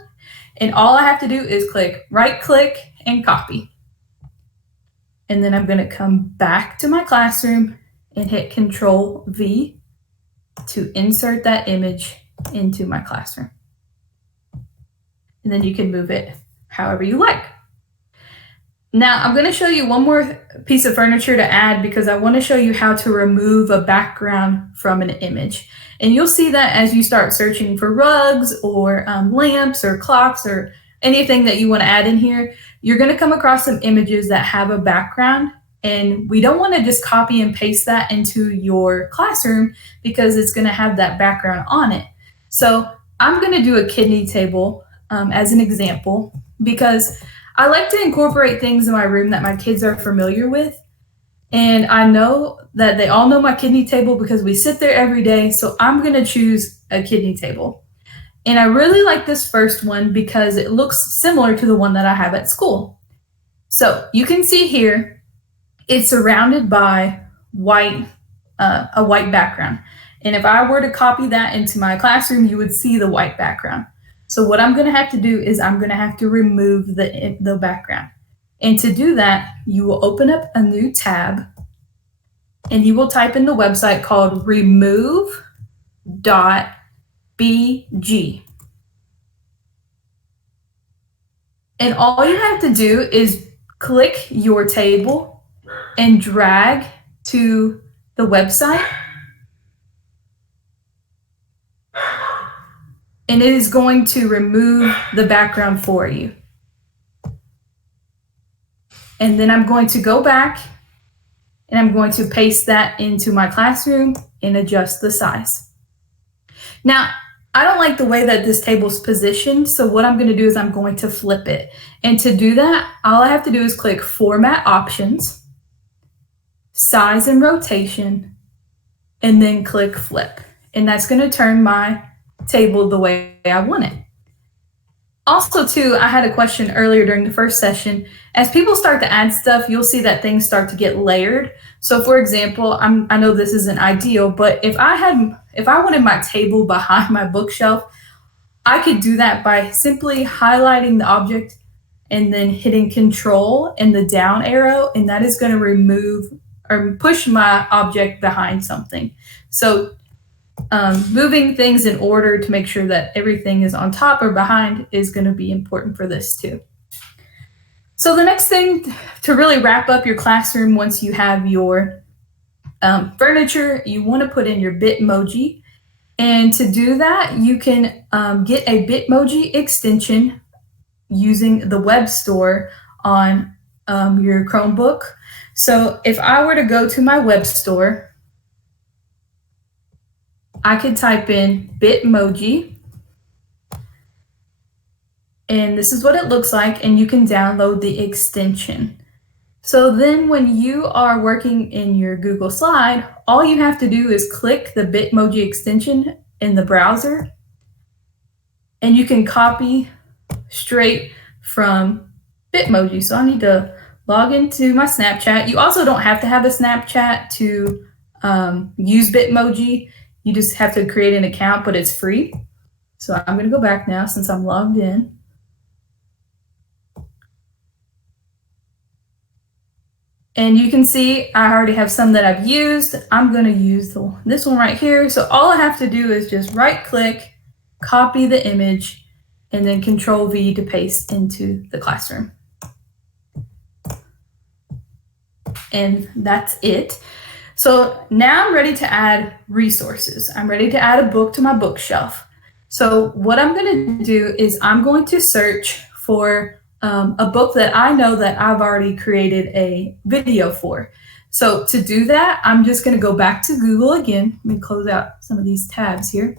And all I have to do is right click and copy. And then I'm going to come back to my classroom and hit Control V to insert that image into my classroom. And then you can move it however you like. Now, I'm going to show you one more piece of furniture to add because I want to show you how to remove a background from an image. And you'll see that as you start searching for rugs or lamps or clocks or anything that you want to add in here, you're going to come across some images that have a background. And we don't want to just copy and paste that into your classroom because it's going to have that background on it. So I'm going to do a kidney table as an example because I like to incorporate things in my room that my kids are familiar with. And I know that they all know my kidney table because we sit there every day. So I'm going to choose a kidney table. And I really like this first one because it looks similar to the one that I have at school. So you can see here, it's surrounded by a white background. And if I were to copy that into my classroom, you would see the white background. So what I'm going to have to do is I'm going to have to remove the background. And to do that, you will open up a new tab and you will type in the website called remove.bg. And all you have to do is click your table and drag to the website. And it is going to remove the background for you. And then I'm going to go back and I'm going to paste that into my classroom and adjust the size. Now, I don't like the way that this table's positioned. So what I'm going to do is I'm going to flip it. And to do that, all I have to do is click Format Options, Size and Rotation, and then click Flip. And that's going to turn my table the way I want it. Also, too, I had a question earlier during the first session. As people start to add stuff, you'll see that things start to get layered. So, for example, I know this isn't ideal, but if I wanted my table behind my bookshelf, I could do that by simply highlighting the object and then hitting Control and the down arrow, and that is going to remove or push my object behind something. So moving things in order to make sure that everything is on top or behind is going to be important for this too. So the next thing to really wrap up your classroom once you have your furniture, you want to put in your Bitmoji. And to do that, you can get a Bitmoji extension using the web store on your Chromebook. So if I were to go to my web store, I could type in Bitmoji, and this is what it looks like, and you can download the extension. So then when you are working in your Google Slide, all you have to do is click the Bitmoji extension in the browser, and you can copy straight from Bitmoji. So I need to log into my Snapchat. You also don't have to have a Snapchat to use Bitmoji. You just have to create an account, but it's free. So I'm going to go back now since I'm logged in. And you can see I already have some that I've used. I'm going to use this one right here. So all I have to do is just right click, copy the image, and then Control V to paste into the classroom. And that's it. So now I'm ready to add resources. I'm ready to add a book to my bookshelf. So what I'm going to do is I'm going to search for a book that I know that I've already created a video for. So to do that, I'm just going to go back to Google again. Let me close out some of these tabs here.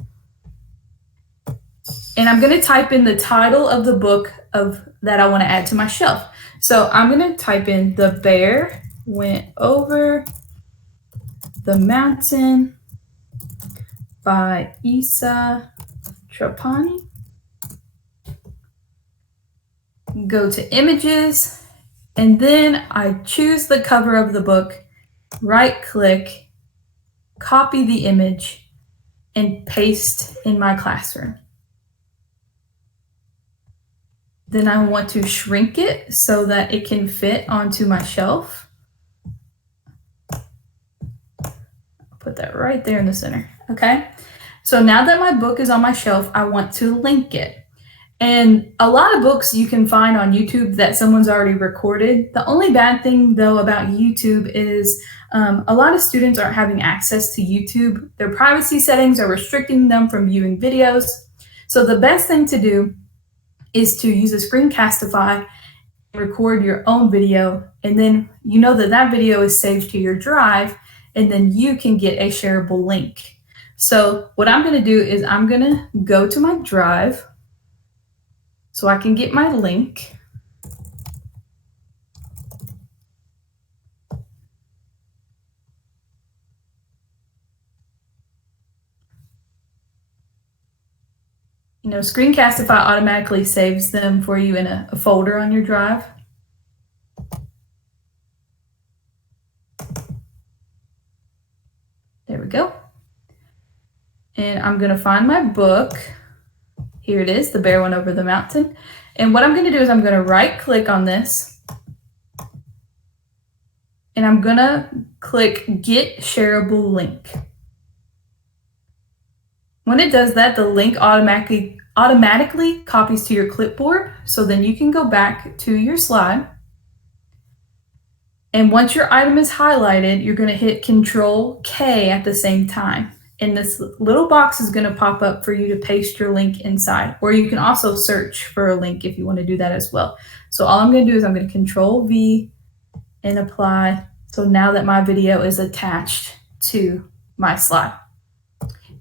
And I'm going to type in the title of the book that I want to add to my shelf. So I'm going to type in The Bear Went Over the Mountain by Isa Trapani. Go to images, and then I choose the cover of the book, right click, copy the image, and paste in my classroom. Then I want to shrink it so that it can fit onto my shelf. Put that right there in the center. Okay. So now that my book is on my shelf, I want to link it. And a lot of books you can find on YouTube that someone's already recorded. The only bad thing, though, about YouTube is a lot of students aren't having access to YouTube. Their privacy settings are restricting them from viewing videos. So the best thing to do is to use a Screencastify, record your own video, and then you know that that video is saved to your drive, and then you can get a shareable link. So what I'm going to do is I'm going to go to my drive so I can get my link. You know, Screencastify automatically saves them for you in a folder on your drive. There we go. And I'm going to find my book. Here it is, The Bear Went Over the Mountain. And what I'm going to do is I'm going to right click on this. And I'm going to click Get Shareable Link. When it does that, the link automatically copies to your clipboard. So then you can go back to your slide. And once your item is highlighted, you're going to hit Control K at the same time. And this little box is going to pop up for you to paste your link inside. Or you can also search for a link if you want to do that as well. So all I'm going to do is I'm going to Control V and apply. So now that my video is attached to my slide.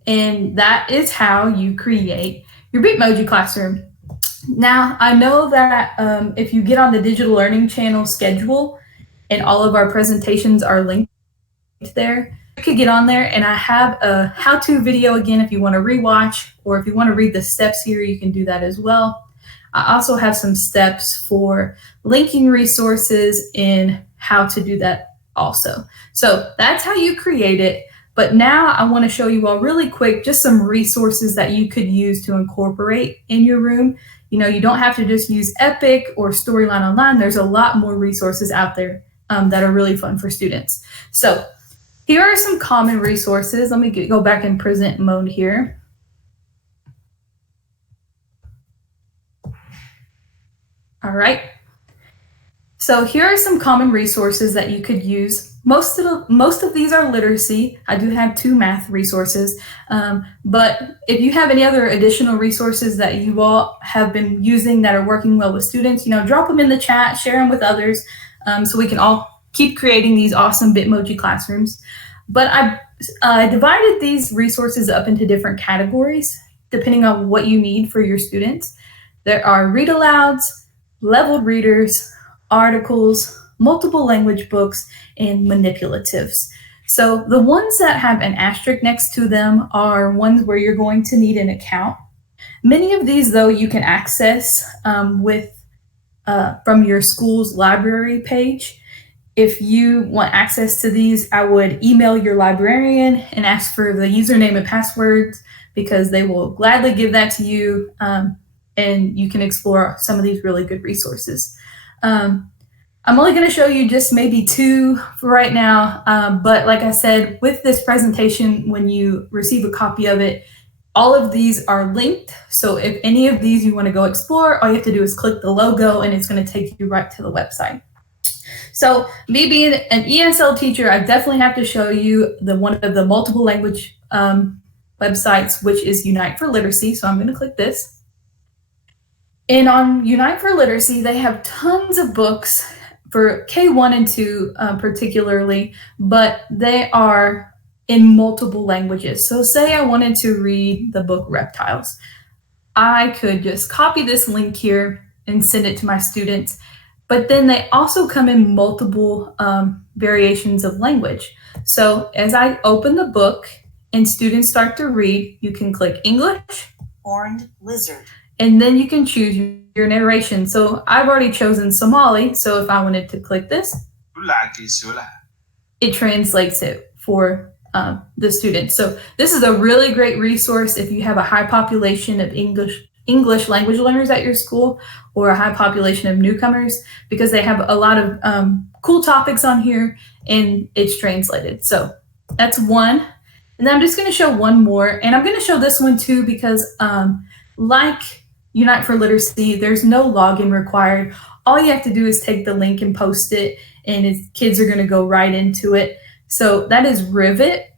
And that is how you create your Bitmoji classroom. Now, I know that if you get on the Digital Learning Channel schedule and all of our presentations are linked there, you could get on there, and I have a how-to video again if you want to rewatch, or if you want to read the steps here, you can do that as well. I also have some steps for linking resources and how to do that also. So that's how you create it. But now I want to show you all really quick just some resources that you could use to incorporate in your room. You know, you don't have to just use Epic or Storyline Online. There's a lot more resources out there that are really fun for students. So here are some common resources. Let me go back in present mode here. All right. So here are some common resources that you could use. Most of these are literacy. I do have 2 math resources, but if you have any other additional resources that you all have been using that are working well with students, you know, drop them in the chat, share them with others, so we can all keep creating these awesome Bitmoji classrooms. But I divided these resources up into different categories depending on what you need for your students. There are read alouds, leveled readers, articles, multiple language books, and manipulatives. So the ones that have an asterisk next to them are ones where you're going to need an account. Many of these, though, you can access from your school's library page. If you want access to these, I would email your librarian and ask for the username and passwords, because they will gladly give that to you, and you can explore some of these really good resources. I'm only going to show you just maybe 2 for right now, but like I said, with this presentation, when you receive a copy of it, all of these are linked. So if any of these you want to go explore, all you have to do is click the logo and it's going to take you right to the website. So me being an ESL teacher, I definitely have to show you one of the multiple language websites, which is Unite for Literacy. So I'm going to click this. And on Unite for Literacy, they have tons of books for K1 and 2 particularly, but they are in multiple languages. So say I wanted to read the book Reptiles. I could just copy this link here and send it to my students. But then they also come in multiple variations of language. So as I open the book and students start to read, you can click English, Horned lizard, and then you can choose your narration. So I've already chosen Somali. So if I wanted to click this, it translates it for the students. So this is a really great resource if you have a high population of English language learners at your school, or a high population of newcomers, because they have a lot of cool topics on here and it's translated. So that's one. And then I'm just going to show one more, and I'm going to show this one too because like Unite for Literacy, there's no login required. All you have to do is take the link and post it, and kids are going to go right into it. So that is Rivet.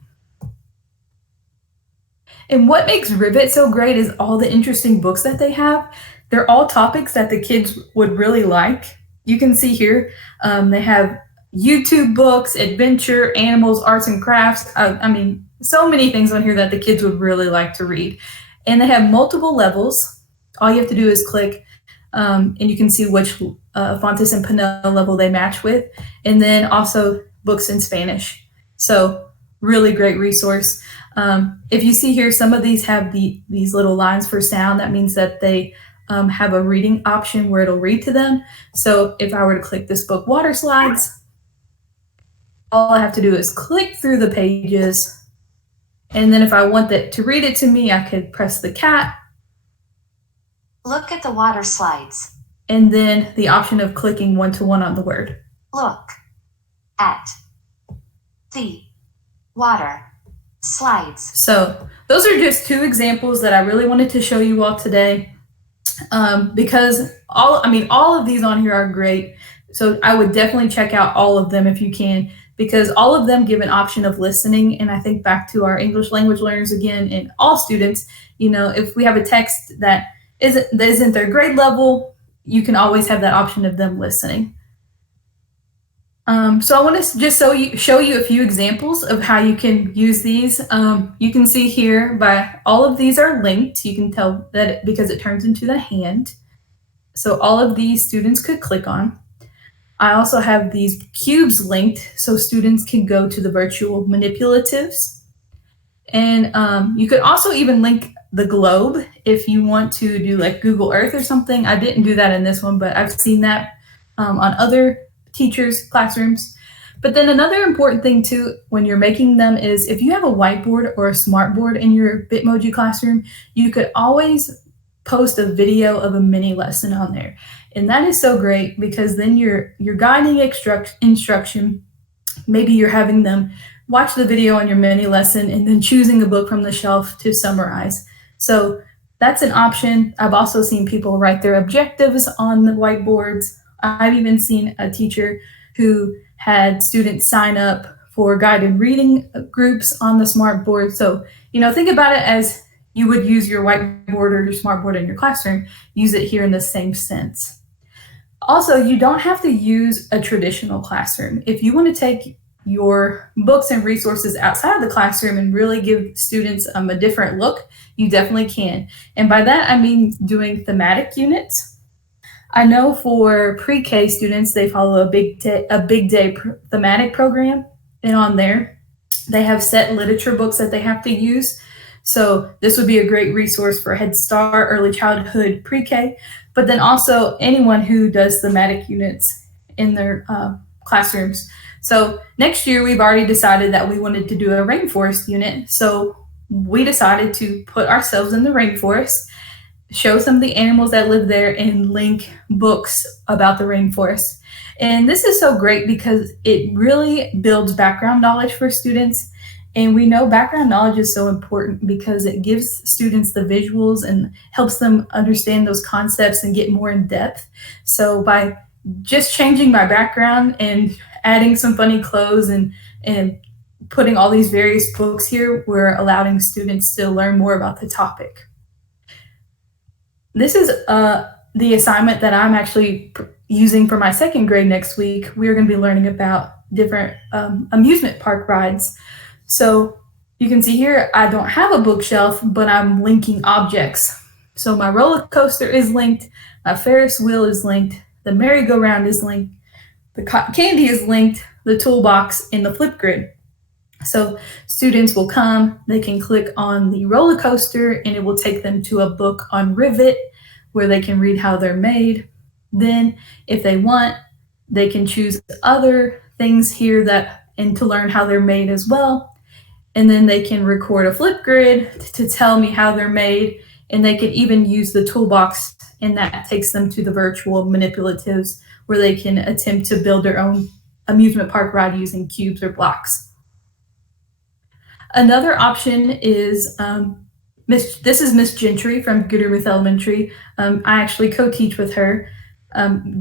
And what makes Rivet so great is all the interesting books that they have. They're all topics that the kids would really like. You can see here, they have YouTube books, adventure, animals, arts and crafts. I mean, so many things on here that the kids would really like to read. And they have multiple levels. All you have to do is click, and you can see which Fontes and Pinnell level they match with. And then also books in Spanish. So really great resource. If you see here, some of these have these little lines for sound. That means that they have a reading option where it'll read to them. So if I were to click this book, Water Slides, all I have to do is click through the pages. And then if I want that to read it to me, I could press the cat. Look at the water slides. And then the option of clicking one-to-one on the word. Look at the water slides. So those are just two examples that I really wanted to show you all today, because all of these on here are great. So I would definitely check out all of them if you can, because all of them give an option of listening. And I think back to our English language learners again, and all students, if we have a text that isn't their grade level, you can always have that option of them listening. So I want to just show you a few examples of how you can use these. You can see here by all of these are linked. You can tell that because it turns into the hand. So all of these students could click on. I also have these cubes linked so students can go to the virtual manipulatives. And you could also even link the globe if you want to do like Google Earth or something. I didn't do that in this one, but I've seen that on other teachers' classrooms. But then another important thing too, when you're making them, is if you have a whiteboard or a smartboard in your Bitmoji classroom, you could always post a video of a mini lesson on there. And that is so great, because then you're guiding instruction. Maybe you're having them watch the video on your mini lesson and then choosing a book from the shelf to summarize. So that's an option. I've also seen people write their objectives on the whiteboards. I've even seen a teacher who had students sign up for guided reading groups on the smartboard. So, think about it as you would use your whiteboard or your smartboard in your classroom. Use it here in the same sense. Also, you don't have to use a traditional classroom. If you want to take your books and resources outside of the classroom and really give students a different look, you definitely can. And by that, I mean doing thematic units. I know for pre-K students, they follow a big day thematic program. And on there, they have set literature books that they have to use. So this would be a great resource for Head Start, early childhood, pre-K, but then also anyone who does thematic units in their classrooms. So next year, we've already decided that we wanted to do a rainforest unit. So we decided to put ourselves in the rainforest, show some of the animals that live there, and link books about the rainforest. And this is so great because it really builds background knowledge for students. And we know background knowledge is so important because it gives students the visuals and helps them understand those concepts and get more in depth. So by just changing my background and adding some funny clothes and putting all these various books here, we're allowing students to learn more about the topic. This is the assignment that I'm actually using for my second grade next week. We're going to be learning about different amusement park rides. So you can see here, I don't have a bookshelf, but I'm linking objects. So my roller coaster is linked, my Ferris wheel is linked, the merry-go-round is linked, the cotton candy is linked, the toolbox, and the Flipgrid. So students will come, they can click on the roller coaster, and it will take them to a book on Rivet where they can read how they're made. Then if they want, they can choose other things here and to learn how they're made as well. And then they can record a Flipgrid to tell me how they're made. And they can even use the toolbox, and that takes them to the virtual manipulatives where they can attempt to build their own amusement park ride using cubes or blocks. Another option is This is Miss Gentry from Goodermouth Elementary. I actually co-teach with her,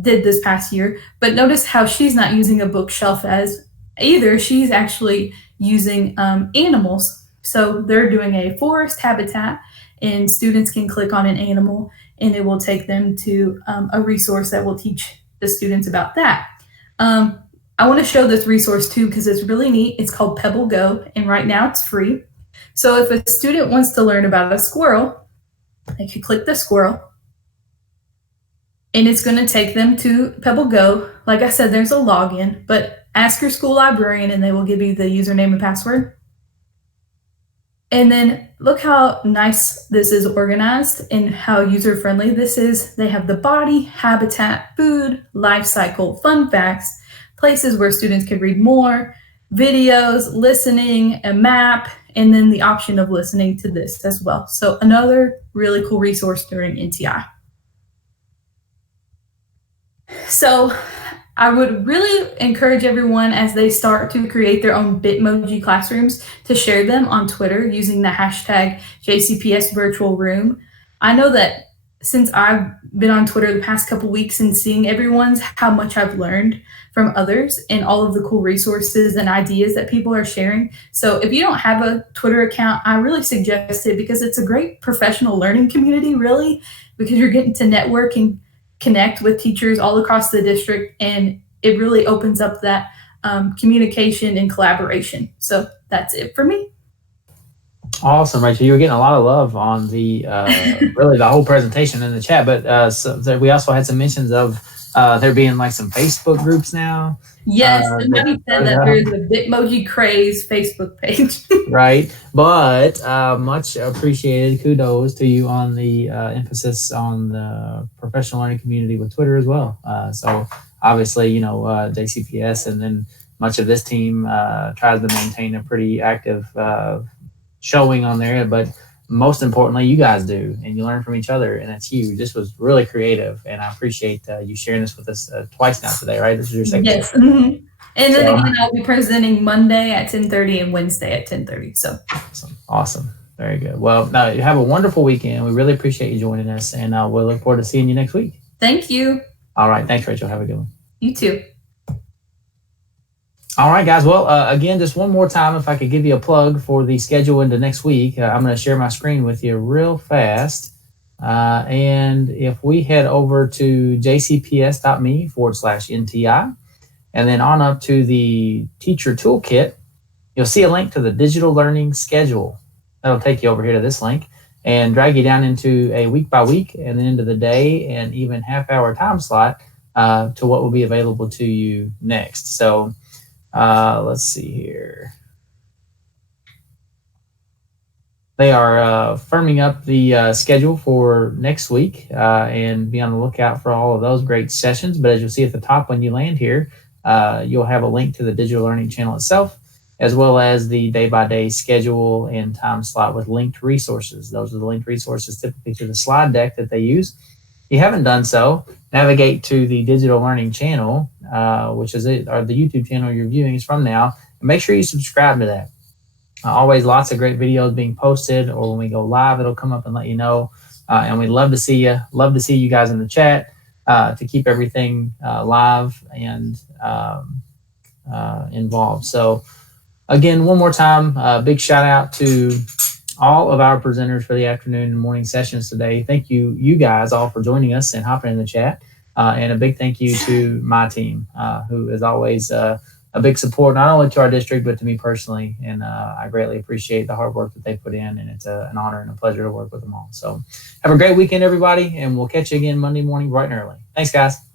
did this past year, but notice how she's not using a bookshelf as either. She's actually using animals. So they're doing a forest habitat, and students can click on an animal and it will take them to a resource that will teach the students about that. I want to show this resource too because it's really neat. It's called Pebble Go, and right now it's free. So if a student wants to learn about a squirrel, they can click the squirrel and it's going to take them to Pebble Go. Like I said, there's a login, but ask your school librarian and they will give you the username and password. And then look how nice this is organized and how user-friendly this is. They have the body, habitat, food, life cycle, fun facts, places where students can read more, videos, listening, a map, and then the option of listening to this as well. So another really cool resource during NTI. So I would really encourage everyone as they start to create their own Bitmoji classrooms to share them on Twitter using the hashtag JCPS Virtual Room. I know that since I've been on Twitter the past couple weeks and seeing everyone's, how much I've learned from others and all of the cool resources and ideas that people are sharing. So if you don't have a Twitter account, I really suggest it because it's a great professional learning community, really, because you're getting to network and connect with teachers all across the district, and it really opens up that communication and collaboration. So that's it for me. Awesome, Rachel. You were getting a lot of love on the really the whole presentation in the chat, but so we also had some mentions of there being like some Facebook groups now. Yes, somebody said that there's a Bitmoji Craze Facebook page. Right, but much appreciated. Kudos to you on the emphasis on the professional learning community with Twitter as well. So obviously, you know, JCPS and then much of this team tries to maintain a pretty active showing on there, but most importantly, you guys do, and you learn from each other, and it's huge. This was really creative, and I appreciate you sharing this with us twice now today, right? This is your second. Yes. Mm-hmm. And then again, I'll be presenting Monday at 10:30 and Wednesday at 10:30. So awesome. Very good. Well, you have a wonderful weekend. We really appreciate you joining us, and we'll look forward to seeing you next week. Thank you. All right. Thanks, Rachel. Have a good one. You too. All right, guys. Well, again, just one more time, if I could give you a plug for the schedule into next week, I'm going to share my screen with you real fast. And if we head over to jcps.me/NTI, and then on up to the teacher toolkit, you'll see a link to the digital learning schedule. That'll take you over here to this link and drag you down into a week by week and then into the day and even half-hour time slot to what will be available to you next. So let's see here. They are firming up the schedule for next week and be on the lookout for all of those great sessions. But as you'll see at the top when you land here, you'll have a link to the digital learning channel itself, as well as the day-by-day schedule and time slot with linked resources. Those are the linked resources typically to the slide deck that they use. If you haven't done so, navigate to the digital learning channel, which is it, or the YouTube channel you're viewing is from now, and make sure you subscribe to that. Always lots of great videos being posted, or when we go live, it'll come up and let you know. And we'd love to see you. Love to see you guys in the chat to keep everything live and involved. So again, one more time, big shout out to all of our presenters for the afternoon and morning sessions today. Thank you guys all for joining us and hopping in the chat. And a big thank you to my team, who is always a big support, not only to our district, but to me personally. And I greatly appreciate the hard work that they put in, and it's an honor and a pleasure to work with them all. So have a great weekend, everybody, and we'll catch you again Monday morning bright and early. Thanks, guys.